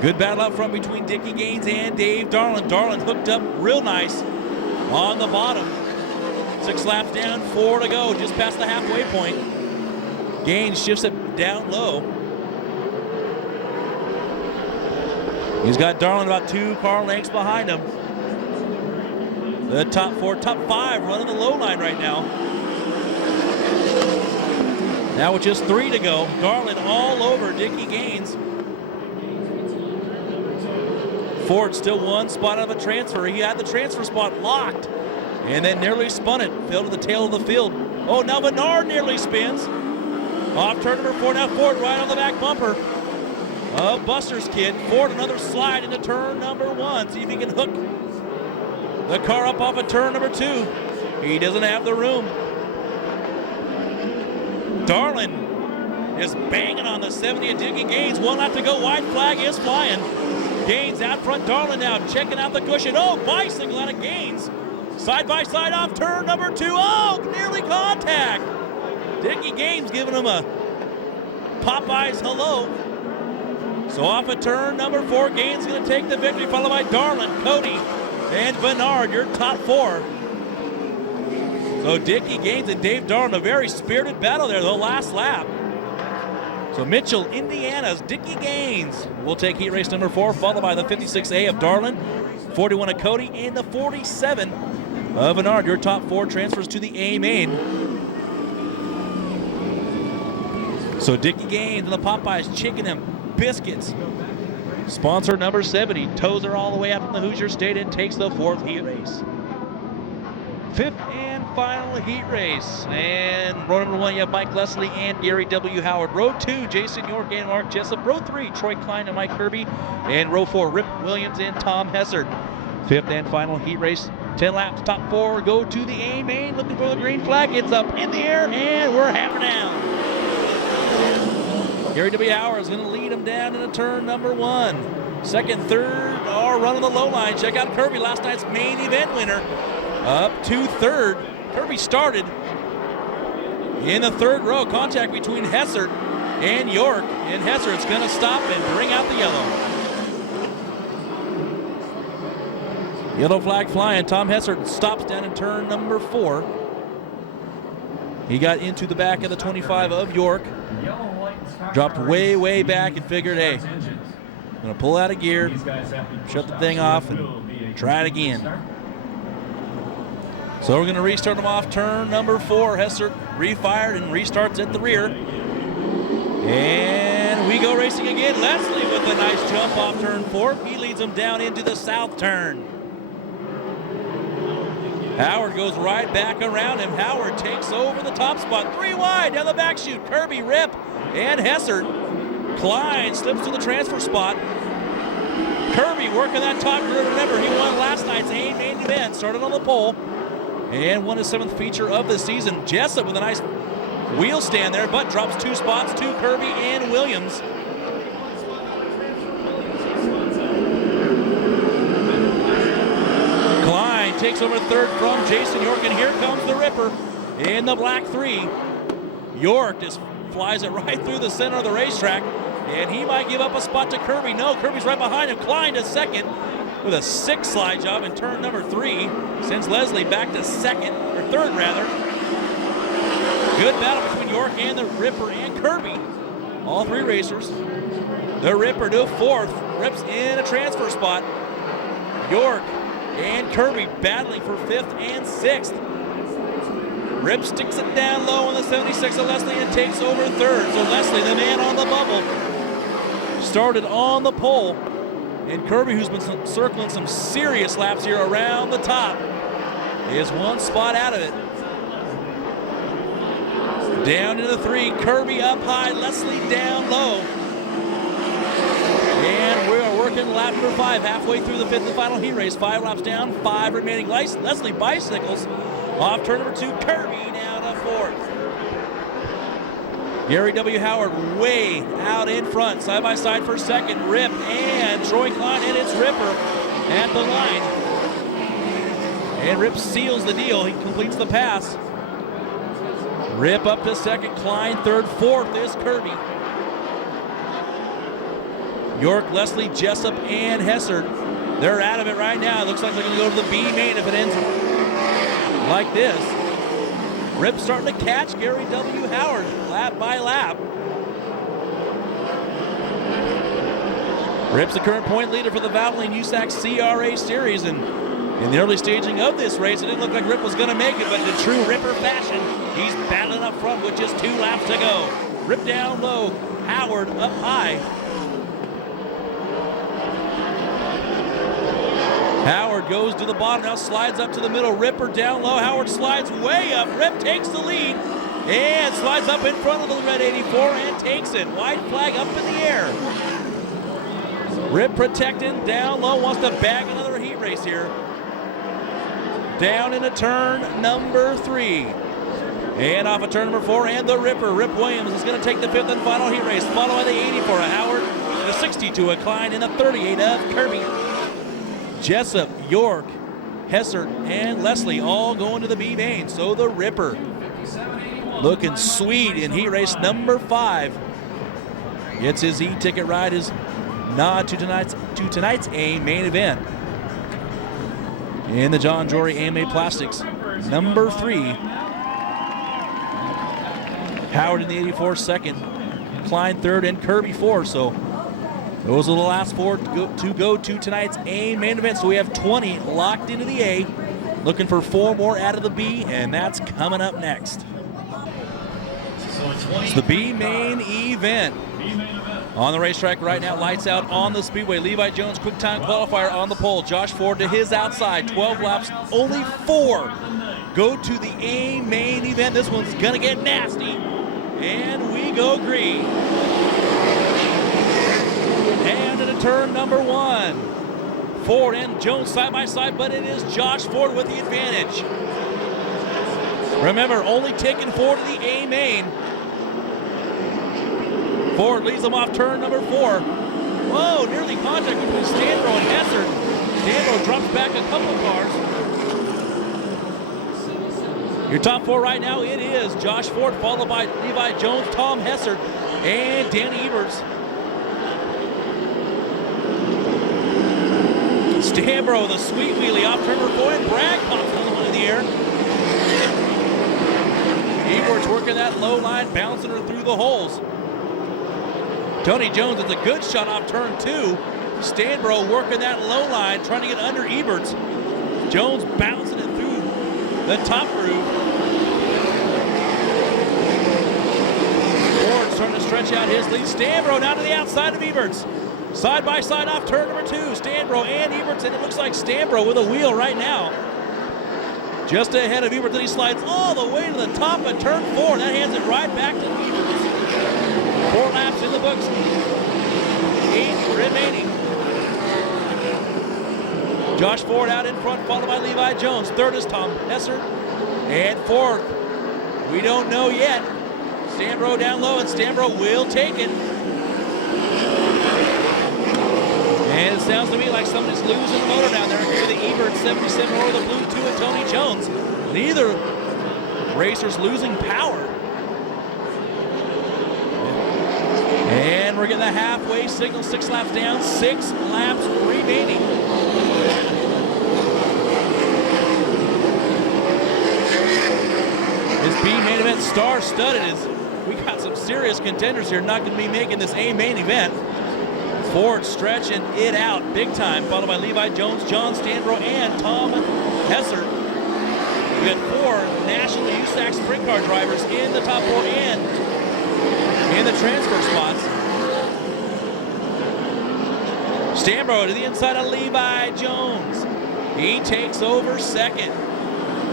Good battle up front between Dickie Gaines and Dave Darland. Darland hooked up real nice on the bottom. 6 laps down, 4 to go, just past the halfway point. Gaines shifts it down low. He's got Darland about 2 car lengths behind him. The top 4, top 5 running the low line right now. Now with just 3 to go, Darlin all over Dickie Gaines. Ford still 1 spot out of a transfer. He had the transfer spot locked and then nearly spun it. Fell to the tail of the field. Oh, now Bernard nearly spins. Off turn number 4, now Ford right on the back bumper of Buster's kid. Ford another slide into turn number 1. See if he can hook the car up off of turn number 2. He doesn't have the room. Darlin is banging on the 70 of Dickie Gaines. 1 lap to go. White flag is flying. Gaines out front. Darlin now checking out the cushion. Oh, bicycle out of Gaines. Side by side off turn number 2. Oh, nearly contact. Dickie Gaines giving him a Popeyes hello. So off of turn number 4, Gaines going to take the victory, followed by Darlin, Cody, and Bernard, your top 4. So Dickie Gaines and Dave Darlin, a very spirited battle there, the last lap. So Mitchell, Indiana's Dickie Gaines will take heat race number 4, followed by the 56A of Darlin, 41 of Cody, and the 47 of Bernard. Your top 4 transfers to the A main. So Dickie Gaines and the Popeyes Chicken and Biscuits. Sponsor number 70 tows her all the way up from the Hoosier State and takes the 4th heat race. 5th and final heat race. And row number 1, you have Mike Leslie and Gary W. Howard. Row 2, Jason York and Mark Jessup. Row 3, Troy Klein and Mike Kirby. And row 4, Rip Williams and Tom Hessert. 5th and final heat race. 10 laps, top 4 go to the A main. Looking for the green flag. It's up in the air and we're half down. Gary W. Howard is going to lead him down into turn number 1. Second, third are running the low line. Check out Kirby, last night's main event winner. Up to third. Kirby started in the 3rd row. Contact between Hessert and York. And Hessert's going to stop and bring out the yellow. Yellow flag flying. Tom Hessert stops down in turn number 4. He got into the back of the 25 of York. Dropped way, way back and figured, hey, I'm going to pull out of gear, shut the thing off, and try it again. So we're going to restart him off turn number 4. Hessert refired and restarts at the rear. And we go racing again. Leslie with a nice jump off turn 4. He leads him down into the south turn. Howard goes right back around him. Howard takes over the top spot. 3 wide down the back chute. Kirby, Rip, and Hessert. Klein slips to the transfer spot. Kirby working that top group. Remember, he won last night's A main event. Started on the pole and won his 7th feature of the season. Jessup with a nice wheel stand there, but drops 2 spots to Kirby and Williams. Klein takes over 3rd from Jason York, and here comes the Ripper in the black 3. York just flies it right through the center of the racetrack, and he might give up a spot to Kirby. No, Kirby's right behind him. Klein to 2nd with a 6 slide job in turn number 3. Sends Leslie back to 2nd, or 3rd rather. Good battle between York and the Ripper and Kirby. All 3 racers. The Ripper to 4th. Rips in a transfer spot. York and Kirby battling for 5th and 6th. Rip sticks it down low on the 76 of Leslie and takes over 3rd. So Leslie, the man on the bubble, started on the pole. And Kirby, who's been circling some serious laps here around the top, is 1 spot out of it. Down into the 3, Kirby up high, Leslie down low. And we are working lap number 5, halfway through the 5th and final heat race. 5 laps down, 5 remaining. Leslie bicycles off turn number 2, Kirby now to 4th. Gary W. Howard way out in front, side by side for 2nd. Rip and Troy Klein, and it's Ripper at the line. And Rip seals the deal. He completes the pass. Rip up to 2nd, Klein 3rd, 4th is Kirby. York, Leslie, Jessup, and Hessert. They're out of it right now. It looks like they're going to go to the B main if it ends like this. Rip starting to catch Gary W. Howard lap by lap. Rip's the current point leader for the Valvoline USAC CRA Series, and In the early staging of this race, it didn't look like Rip was going to make it, but in true Ripper fashion, he's battling up front with just 2 laps to go. Rip down low, Howard up high. Howard goes to the bottom, now slides up to the middle. Ripper down low, Howard slides way up. Rip takes the lead and slides up in front of the red 84 and takes it. White flag up in the air. Rip protecting down low, wants to bag another heat race here. Down into turn number 3. And off of turn number 4, and the Ripper, Rip Williams, is going to take the 5th and final heat race, followed by the 84 of Howard, the 62 of Klein, and the 38 of Kirby. Jessup, York, Hessert, and Leslie all going to the B main. So the Ripper looking sweet in heat race number 5. Gets his e-ticket ride, his nod to tonight's A main event. In the John Jory AMA Plastics, number 3. Howard in the 84 second, Klein 3rd, and Kirby 4th. So those are the last 4 to go to tonight's A main event. So we have 20 locked into the A, looking for 4 more out of the B, and that's coming up next. It's the B main event. On the racetrack right now, lights out on the Speedway. Levi Jones, quick time qualifier on the pole. Josh Ford to his outside, 12 laps, only 4 go to the A main event. This one's gonna get nasty. And we go green. And into turn number 1. Ford and Jones side by side, but it is Josh Ford with the advantage. Remember, only taking 4 to the A main. Ford leads them off turn number 4. Whoa, nearly contact between Stanbro and Hessert. Stanbro drops back a couple of cars. Your top 4 right now, it is Josh Ford, followed by Levi Jones, Tom Hessert, and Danny Eberts. Stanbro, the sweet wheelie off turn number 4, and Bragg pops another one in the air. Eberts working that low line, bouncing her through the holes. Tony Jones with a good shot off turn 2. Stanbro working that low line, trying to get under Eberts. Jones bouncing it through the top groove. Ford's trying to stretch out his lead. Stanbro down to the outside of Eberts. Side by side off turn number 2. Stanbro and Eberts, and it looks like Stanbro with a wheel right now. Just ahead of Eberts, and he slides all the way to the top of turn 4. That hands it right back to Eberts. 4 laps in the books. 8 remaining. Josh Ford out in front, followed by Levi Jones. 3rd is Tom Hessert. And 4th, we don't know yet. Stanbro down low, and Stanbro will take it. And it sounds to me like somebody's losing the motor down there. Here the Ebert 77 over the blue 2 and Tony Jones. Neither racer's losing power. And we're getting the halfway signal, 6 laps down, 6 laps remaining. This B main event star-studded is we got some serious contenders here not going to be making this A main event. Ford stretching it out big time, followed by Levi Jones, John Stanbro, and Tom Hessert. We got 4 national USAC sprint car drivers in the top 4 and in the transfer spots. Stanbro to the inside of Levi Jones. He takes over 2nd.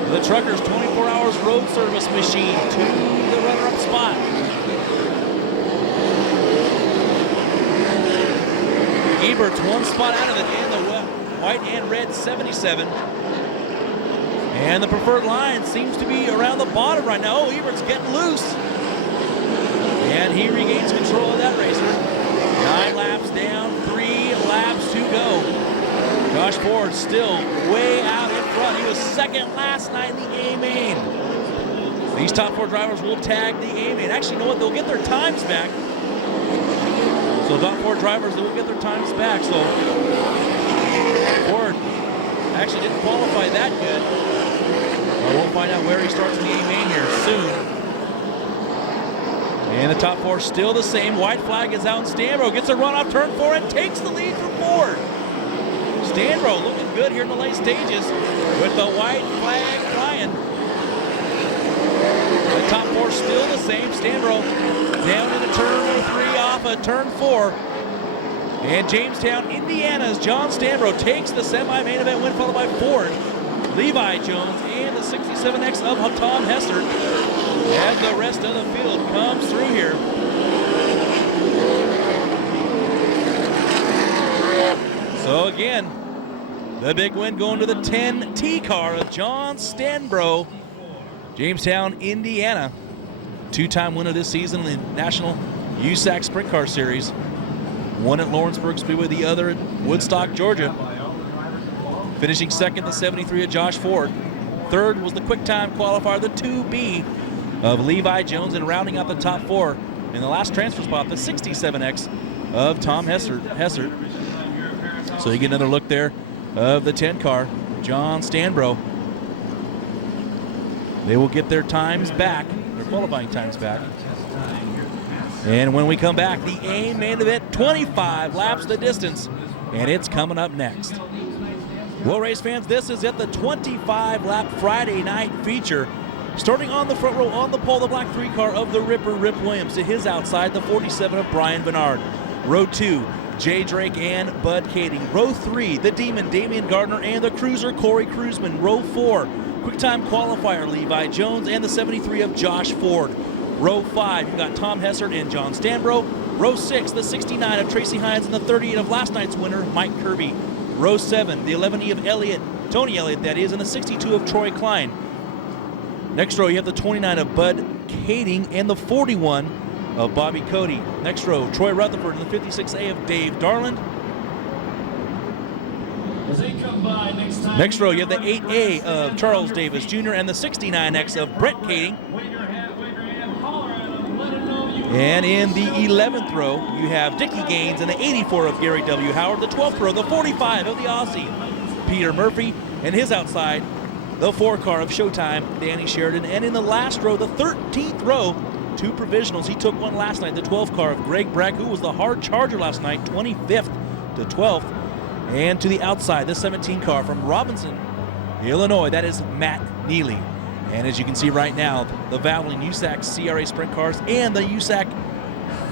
The Truckers 24 hours road service machine to the runner-up spot. Ebert's 1 spot out of it in the white and red 77. And the preferred line seems to be around the bottom right now. Oh, Ebert's getting loose. And he regains control of that racer. 9 laps down, 3 laps to go. Josh Ford still way out in front. He was 2nd last night in the A main. These top 4 drivers will tag the A main. Actually, you know what? They'll get their times back. So top 4 drivers, they will get their times back. So Ford actually didn't qualify that good. We'll find out where he starts in the A main here soon. And the top 4 still the same. White flag is out, and Stanbro gets a run off turn 4 and takes the lead from Ford. Stanbro looking good here in the late stages with the white flag flying. The top 4 still the same. Stanbro down into turn 3 off of turn 4. And Jamestown, Indiana's John Stanbro takes the semi-main event win, followed by Ford, Levi Jones, and the 67X of Tom Hessert as the rest of the field comes through here. So again, the big win going to the 10T car of John Stanbro, Jamestown, Indiana. 2-time winner this season in the National USAC Sprint Car Series. One at Lawrenceburg Speedway, the other at Woodstock, Georgia. Finishing second, the 73 of Josh Ford. Third was the quick time qualifier, the 2B of Levi Jones, and rounding out the top 4 in the last transfer spot, the 67X of Tom Hessert. So you get another look there of the 10 car, John Stanbro. They will get their times back, their qualifying times back. And when we come back, the A main event, 25 laps the distance, and it's coming up next. Well, race fans, this is at the 25-lap Friday night feature. Starting on the front row, on the pole, the black 3 car of the Ripper, Rip Williams. To his outside, the 47 of Brian Bernard. Row 2, Jay Drake and Bud Kading. Row 3, the Demon, Damian Gardner, and the Cruiser, Corey Cruzman. Row 4, quick time qualifier, Levi Jones, and the 73 of Josh Ford. Row 5, you've got Tom Hessert and John Stanbro. Row 6, the 69 of Tracy Hines, and the 38 of last night's winner, Mike Kirby. Row 7, the 11E of Elliott, Tony Elliott that is, and the 62 of Troy Klein. Next row, you have the 29 of Bud Kading and the 41 of Bobby Cody. Next row, Troy Rutherford and the 56A of Dave Darland. Next row, you have the 8A of Charles Davis Jr. and the 69X of Brett Kading. And in the 11th row, you have Dickie Gaines and the 84 of Gary W. Howard. The 12th row, the 45 of the Aussie, Peter Murphy. And his outside, the 4 car of Showtime, Danny Sheridan. And in the last row, the 13th row, 2 provisionals. He took one last night, the 12 car of Greg Bragg, who was the hard charger last night, 25th to 12th. And to the outside, the 17 car from Robinson, Illinois, that is Matt Neely. And as you can see right now, the Valvoline USAC CRA Sprint Cars and the USAC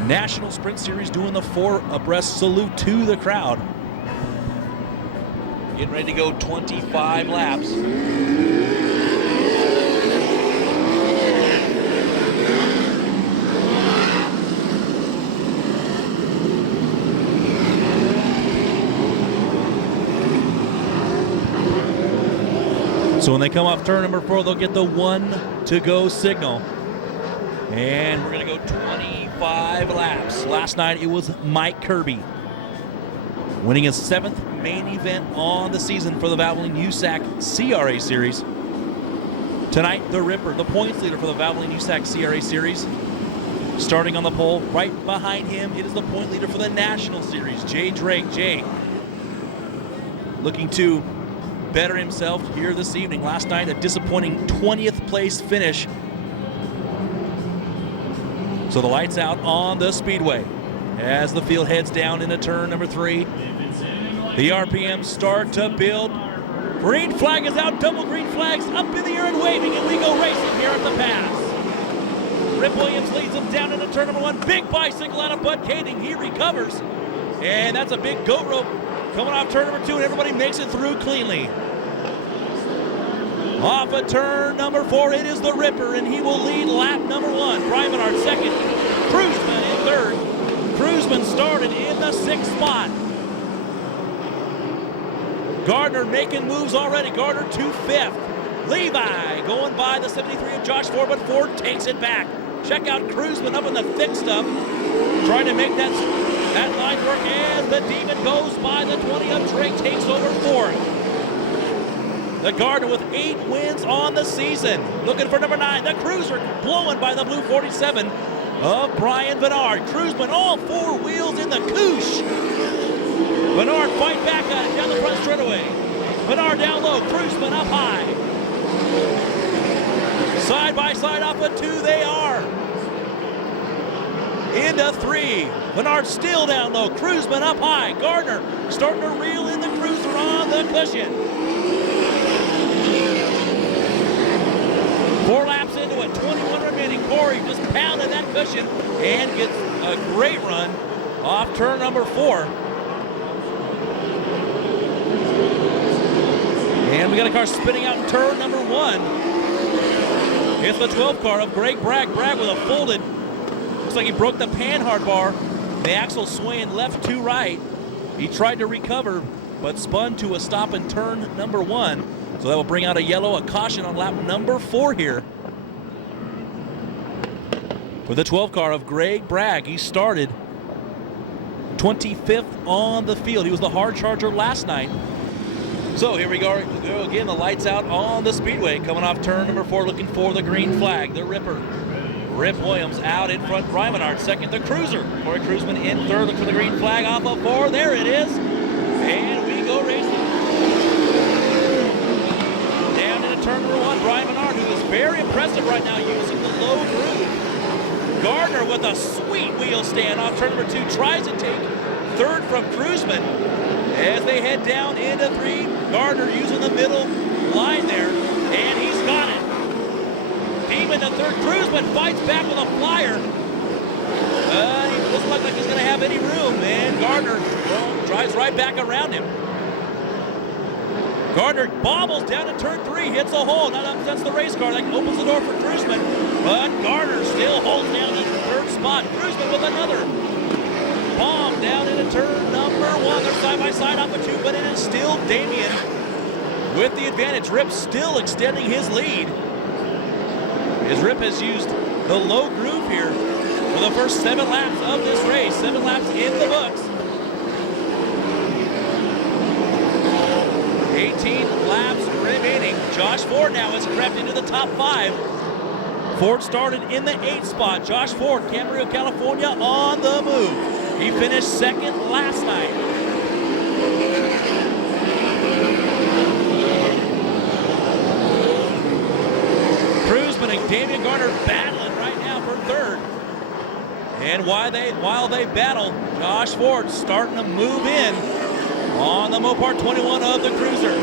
National Sprint Series doing the 4 abreast salute to the crowd. Getting ready to go 25 laps. So when they come off turn number 4, they'll get the 1 to go signal. And we're going to go 25 laps. Last night it was Mike Kirby winning his 7th main event on the season for the Valvoline USAC CRA Series. Tonight, the Ripper, the points leader for the Valvoline USAC CRA Series. Starting on the pole, right behind him, it is the point leader for the National Series, Jay Drake. Jay looking to better himself here this evening. Last night, a disappointing 20th place finish. So the lights out on the Speedway as the field heads down into turn number 3. The RPMs start to build. Green flag is out, double green flags up in the air and waving, and we go racing here at the pass. Rip Williams leads them down into turn number 1. Big bicycle out of Bud Kading. He recovers. And that's a big goat rope coming off turn number 2, and everybody makes it through cleanly. Off of turn number 4, it is the Ripper, and he will lead lap number 1. Brian Bernard second, Cruzman in third. Cruzman started in the 6th spot. Gardner making moves already. Gardner to 5th. Levi going by the 73 of Josh Ford, but Ford takes it back. Check out Cruzman up in the thick stuff, trying to make that line work as the Demon goes by the 20 of Drake, takes over 4th. The Gardner with 8 wins on the season. Looking for number 9, the Cruiser, blowing by the blue 47 of Brian Bernard. Cruzman, all 4 wheels in the couche. Bernard fight back on it down the front straightaway. Bernard down low, Cruzman up high. Side by side off of 2 they are. Into 3. Bernard still down low, Cruzman up high. Gardner starting to reel in the Cruiser on the cushion. 4 laps into it, 21 remaining. Corey just pounded that cushion and gets a great run off turn number 4. And we got a car spinning out in turn number 1. It's the 12 car of Greg Bragg. Bragg with a folded, looks like he broke the panhard bar. The axle swaying left to right. He tried to recover, but spun to a stop in turn number 1. So that will bring out a yellow, a caution on lap number 4 here. For the 12 car of Greg Bragg, he started 25th on the field. He was the hard charger last night. So here we go again, the lights out on the Speedway. Coming off turn number 4, looking for the green flag. The Ripper. Rip Williams out in front. Brian Menard second. The Cruiser. Corey Cruisman in third. Look for the green flag off of 4. There it is. And we go racing. Down into turn number 1. Brian Menard, who is very impressive right now using the low groove. Gardner with a sweet wheel stand off turn number 2. Tries to take third from Cruisman. As they head down into 3, Gardner using the middle line there, and he's got it. Demon to third. Cruisman fights back with a flyer. He doesn't look like he's going to have any room, and Gardner drives right back around him. Gardner bobbles down to turn 3, hits a hole. Now that's the race car that opens the door for Cruisman, but Gardner still holds down the third spot. Cruisman with another bomb down into turn number 1. They're side by side off of 2, but it is still Damien with the advantage. Rip still extending his lead, as Rip has used the low groove here for the first 7 laps of this race. 7 laps in the books. 18 laps remaining. Josh Ford now has crept into the top 5. Ford started in the 8th spot. Josh Ford, Camarillo, California, on the move. He finished second last night. Cruisman and Damian Gardner battling right now for third. And while they battle, Josh Ford starting to move in on the Mopar 21 of the Cruiser.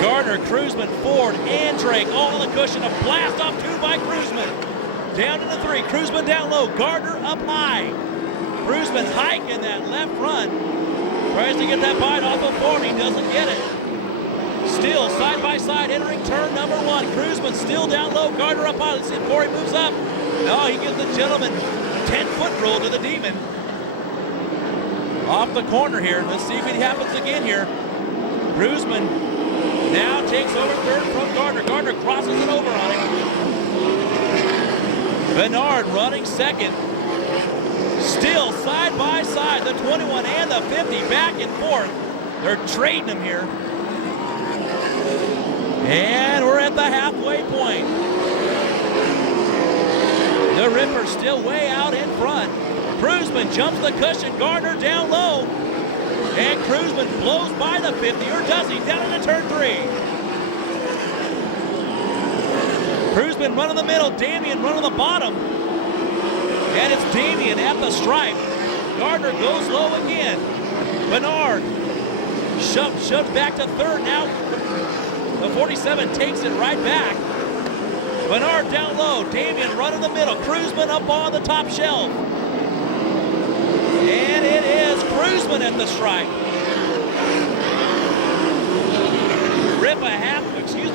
Gardner, Cruisman, Ford, and Drake all on the cushion. A blast off 2 by Cruisman. Down into 3. Cruisman down low. Gardner up high. Cruisman hiking that left front. Tries to get that bite off of Ford. He doesn't get it. Still side by side entering turn number 1. Cruisman still down low. Gardner up high. Let's see if Corey moves up. No, he gives the gentleman 10-foot roll to the Demon. Off the corner here. Let's see if it happens again here. Cruisman now takes over third from Gardner. Gardner crosses it over on him. Bernard running second. Still side by side, the 21 and the 50 back and forth. They're trading them here. And we're at the halfway point. The Ripper still way out in front. Cruisman jumps the cushion. Gardner down low. And Cruisman blows by the 50, or does he? Down into turn 3. Cruisman run in the middle, Damien run on the bottom. And it's Damien at the stripe. Gardner goes low again. Bernard shoves back to third now. The 47 takes it right back. Bernard down low, Damien run in the middle. Cruisman up on the top shelf. And it is Cruisman at the stripe. Rip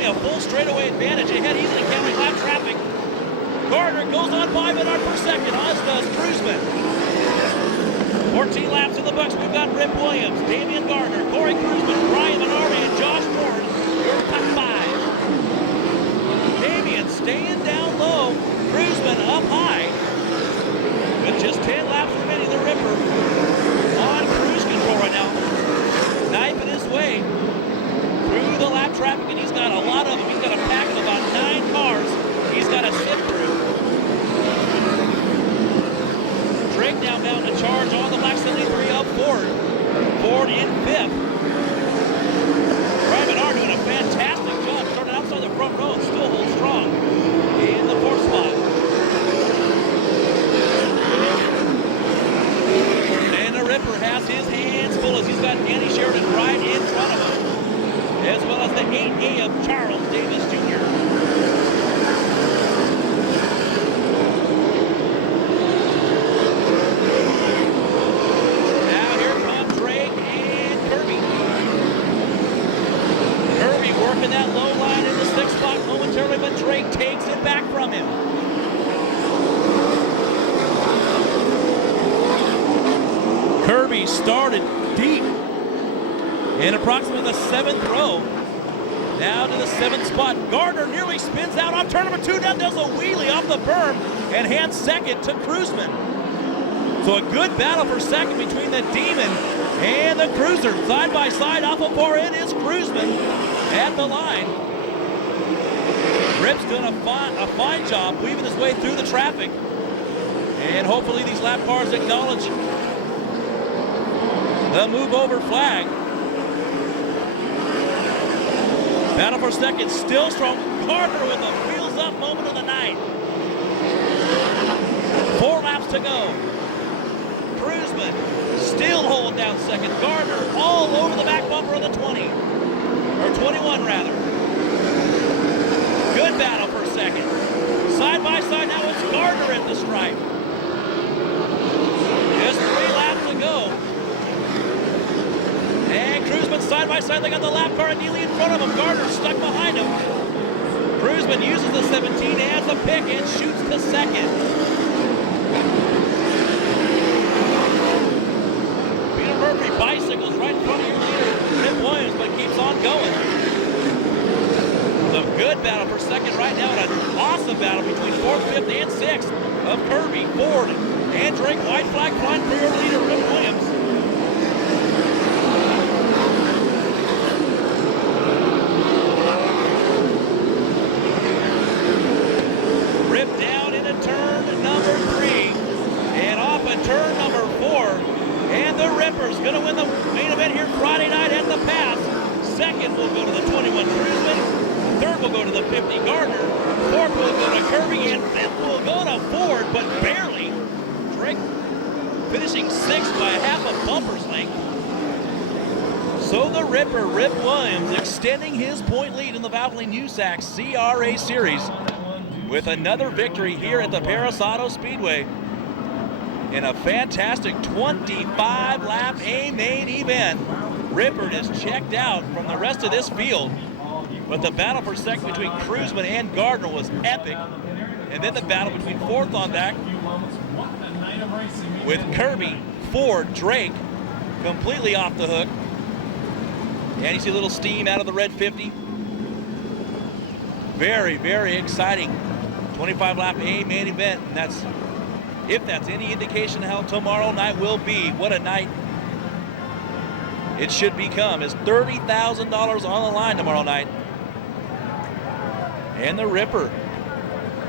a full straightaway advantage ahead, easily encountering lap traffic. Gardner goes on by Menard per second, as does Cruisman. 14 laps in the books. We've got Rip Williams, Damian Gardner, Corey Cruisman, Brian Menard, and Josh Ford. Your top 5. Damian staying down low. Cruisman up high. With just 10 laps remaining, the Ripper on cruise control right now. Knifing his way through the lap traffic, and he's got a lot of them. He's got a pack of about 9 cars he's got to sit through. Drake now mounting a charge on the black 73 up Ford. Ford in 5th. Brian Menard doing a fantastic job. Started outside the front row and still holds strong in the 4th spot. but Drake takes it back from him. Kirby started deep in approximately the 7th row. Now to the 7th spot. Gardner nearly spins out off turn number 2, does a wheelie off the berm and hands second to Cruiseman. So a good battle for second between the Demon and the Cruiser. Side by side off of far end is Cruiseman at the line. Rip's doing a fine job weaving his way through the traffic. And hopefully these lap cars acknowledge the move over flag. Battle for second still strong. Gardner with the wheels up moment of the night. 4 laps to go. Cruiseman still holding down second. Gardner all over the back bumper of the 20. Or 21 rather. Good battle for second. Side by side now it's Gardner at the stripe. Just 3 laps to go. And Cruiseman side by side, they got the lap car immediately in front of him. Gardner stuck behind him. Cruiseman uses the 17 as a pick and shoots to second. Peter Murphy bicycles right in front of your leader, Rip Williams, but keeps on going. A good battle for second right now, and an awesome battle between 4th, 5th, and 6th of Kirby, Ford, and Drake. White flag flying for your leader, Rip Williams. Going to win the main event here Friday night at the Pass. Second will go to the 21 Cruiseman. Third will go to the 50 Gardner. Fourth will go to Kirby, and fifth will go to Ford, but barely. Drake finishing 6th by a half a bumper's length. So the Ripper, Rip Williams, extending his point lead in the Valvoline USAC CRA Series with another victory here at the Perris Auto Speedway in a fantastic 25-lap A-main event. Ripper is checked out from the rest of this field, but the battle for second between Cruiseman and Gardner was epic. And then the battle between 4th on back with Kirby, Ford, Drake completely off the hook. And you see a little steam out of the red 50. Very, very exciting 25-lap A-main event, and that's, if that's any indication of how tomorrow night will be, what a night it should become. Is $30,000 on the line tomorrow night. And the Ripper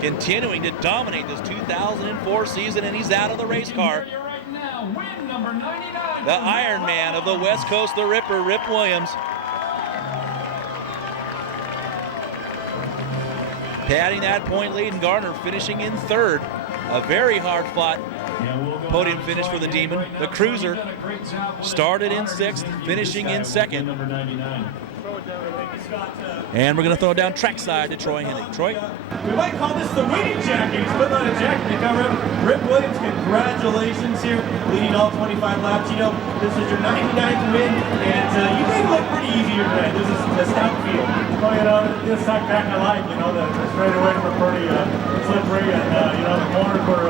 continuing to dominate this 2004 season, and he's out of the race car. The Iron Man of the West Coast, the Ripper, Rip Williams. Padding that point lead, and Gardner finishing in 3rd. A very hard-fought podium finish for the Demon. The Cruiser started in 6th, finishing in 2nd. And we're going to throw down trackside to Troy Hennig. Troy? We might call this the winning jacket. He's putting on a jacket to cover up. Rip Williams, congratulations here, leading all 25 laps. You know, this is your 99th win, and you made it look pretty easy here today. This is a stout field. Well, you know, this I kind of like, you know, the straightaways were pretty slippery, and, you know, the corners were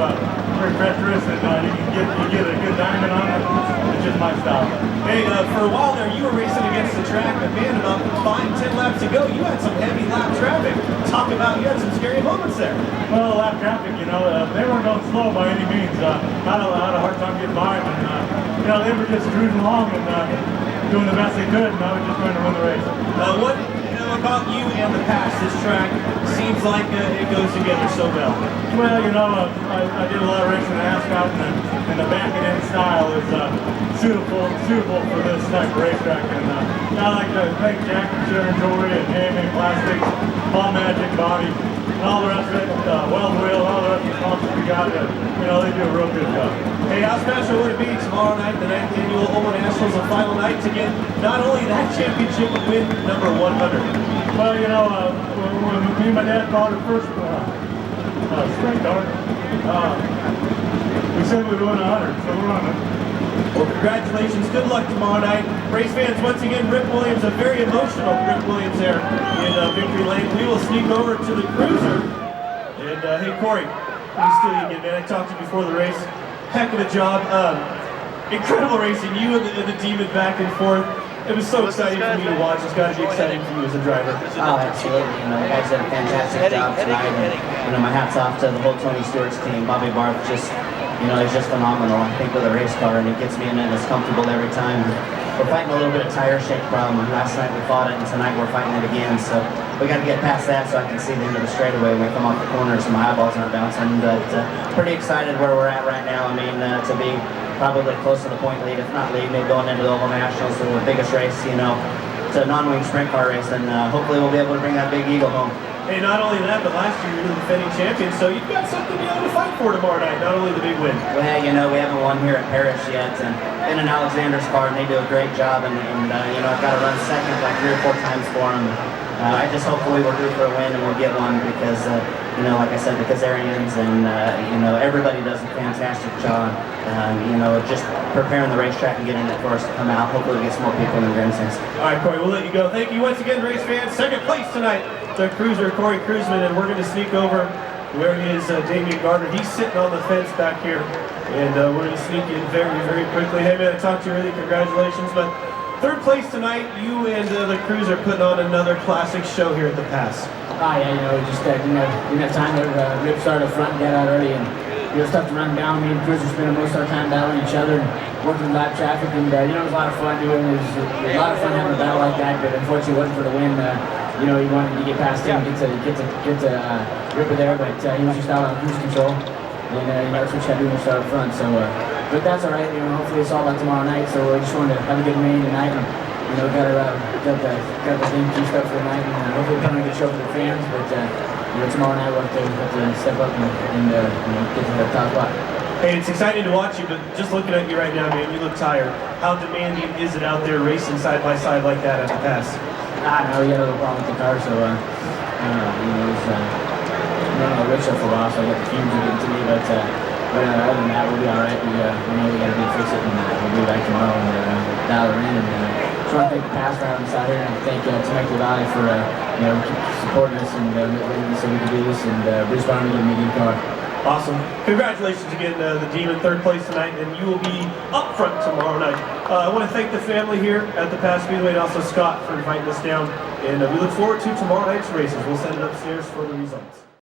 pretty treacherous, and you get a good diamond on it. It's just my style. Hey, for a while there, you were racing against the track, but man, about 5-10 laps ago, you had some heavy lap traffic. Talk about, you had some scary moments there. Well, lap traffic, you know, they weren't going slow by any means. I had a hard time getting by them, and, you know, they were just cruising along and doing the best they could, and I was just trying to win the race. What about you and the Pass? This track seems like it goes together so well. Well, you know, I did a lot of racing in Ascot, and the back and end style is suitable for this type of racetrack. And I like to thank Jack and Sharon Jewelry and AMA Plastics, Ball Magic Body, and all the rest of it, Wells Wheel, all the rest of the sponsors we got. You know, they do a real good job. Hey, how special would it be tomorrow night, the 9th annual Omaha Nationals, the final night, to get not only that championship, but win number 100? Well, you know, when me and my dad bought our first sprint car, we said we'd win 100, so we're on it. Well, congratulations. Good luck tomorrow night. Race fans, once again, Rip Williams, a very emotional Rip Williams there in victory lane. We will sneak over to the cruiser. And hey, Corey, nice to see you again, man. I talked to you before the race. Heck of a job. Incredible racing. You and the Demon back and forth. It was so exciting for me to watch. It's got to be exciting for you as a driver. Oh, absolutely. You know, the guys did a fantastic job tonight. And, my hat's off to the whole Tony Stewart's team. Bobby Barth just, he's just phenomenal. I think with a race car, and he gets me in it, and it's comfortable every time. We're fighting a little bit of tire shake problem. Last night we fought it, and tonight we're fighting it again. So we got to get past that so I can see the end of the straightaway when we come off the corner, so my eyeballs aren't bouncing. But pretty excited where we're at right now. I mean, to be probably close to the point lead, if not lead, maybe going into the Oval Nationals, so the biggest race, it's a non-wing sprint car race, and hopefully we'll be able to bring that big eagle home. Hey, not only that, but last year you were the defending champion, so you've got something to be able to fight for tomorrow night, not only the big win. Well, we haven't won here at Perris yet, and in Alexander's car, and they do a great job, and I've got to run second like 3 or 4 times for them. I just hopefully we're due for a win and we'll get one because, like I said, the Kazarians and, everybody does a fantastic job, just preparing the racetrack and getting it for us to come out. Hopefully we get some more people in the grandstands. All right, Corey, we'll let you go. Thank you once again, race fans. Second place tonight, the cruiser, Corey Kruzman, and we're going to sneak over where is Damian Gardner. He's sitting on the fence back here, and we're going to sneak in very, very quickly. Hey, man, I talked to you really. Congratulations. But third place tonight, you and the cruiser putting on another classic show here at the Pass. Just didn't have time to rip start up front and get out early, and stuff to run down. Me and Cruiser spending most of our time battling each other and working lap traffic, and it was a lot of fun doing. It was a lot of fun having a battle like that, but unfortunately it wasn't for the win. He wanted to get past him, get to Ripper there, but he was just out on cruise control, and that's what you had to do when you start up front. So, but that's all right. Hopefully it's all about tomorrow night. So we just wanted to have a good rain tonight, and got the thing juiced up for the night, and hopefully we're going to get show for the fans. But tomorrow night we'll have to step up and get to the top spot. Hey, it's exciting to watch you, but just looking at you right now, man, you look tired. How demanding is it out there racing side by side like that at the Pass? No, he had a little problem with the car, so it was running a rickshaw for a while, so I got the fumes getting to me. But other than that, we'll be all right. We know we got to fix it, and we'll be back tomorrow and dial her in. And just want to thank the Pass for having us out here, and thank Temecula Valley for supporting us and so we can do this. And Bruce Barnum giving me the car. Awesome. Congratulations again, the Demon, third place tonight, and you will be up front tomorrow night. I want to thank the family here at the Pass Speedway and also Scott for inviting us down, and we look forward to tomorrow night's races. We'll send it upstairs for the results.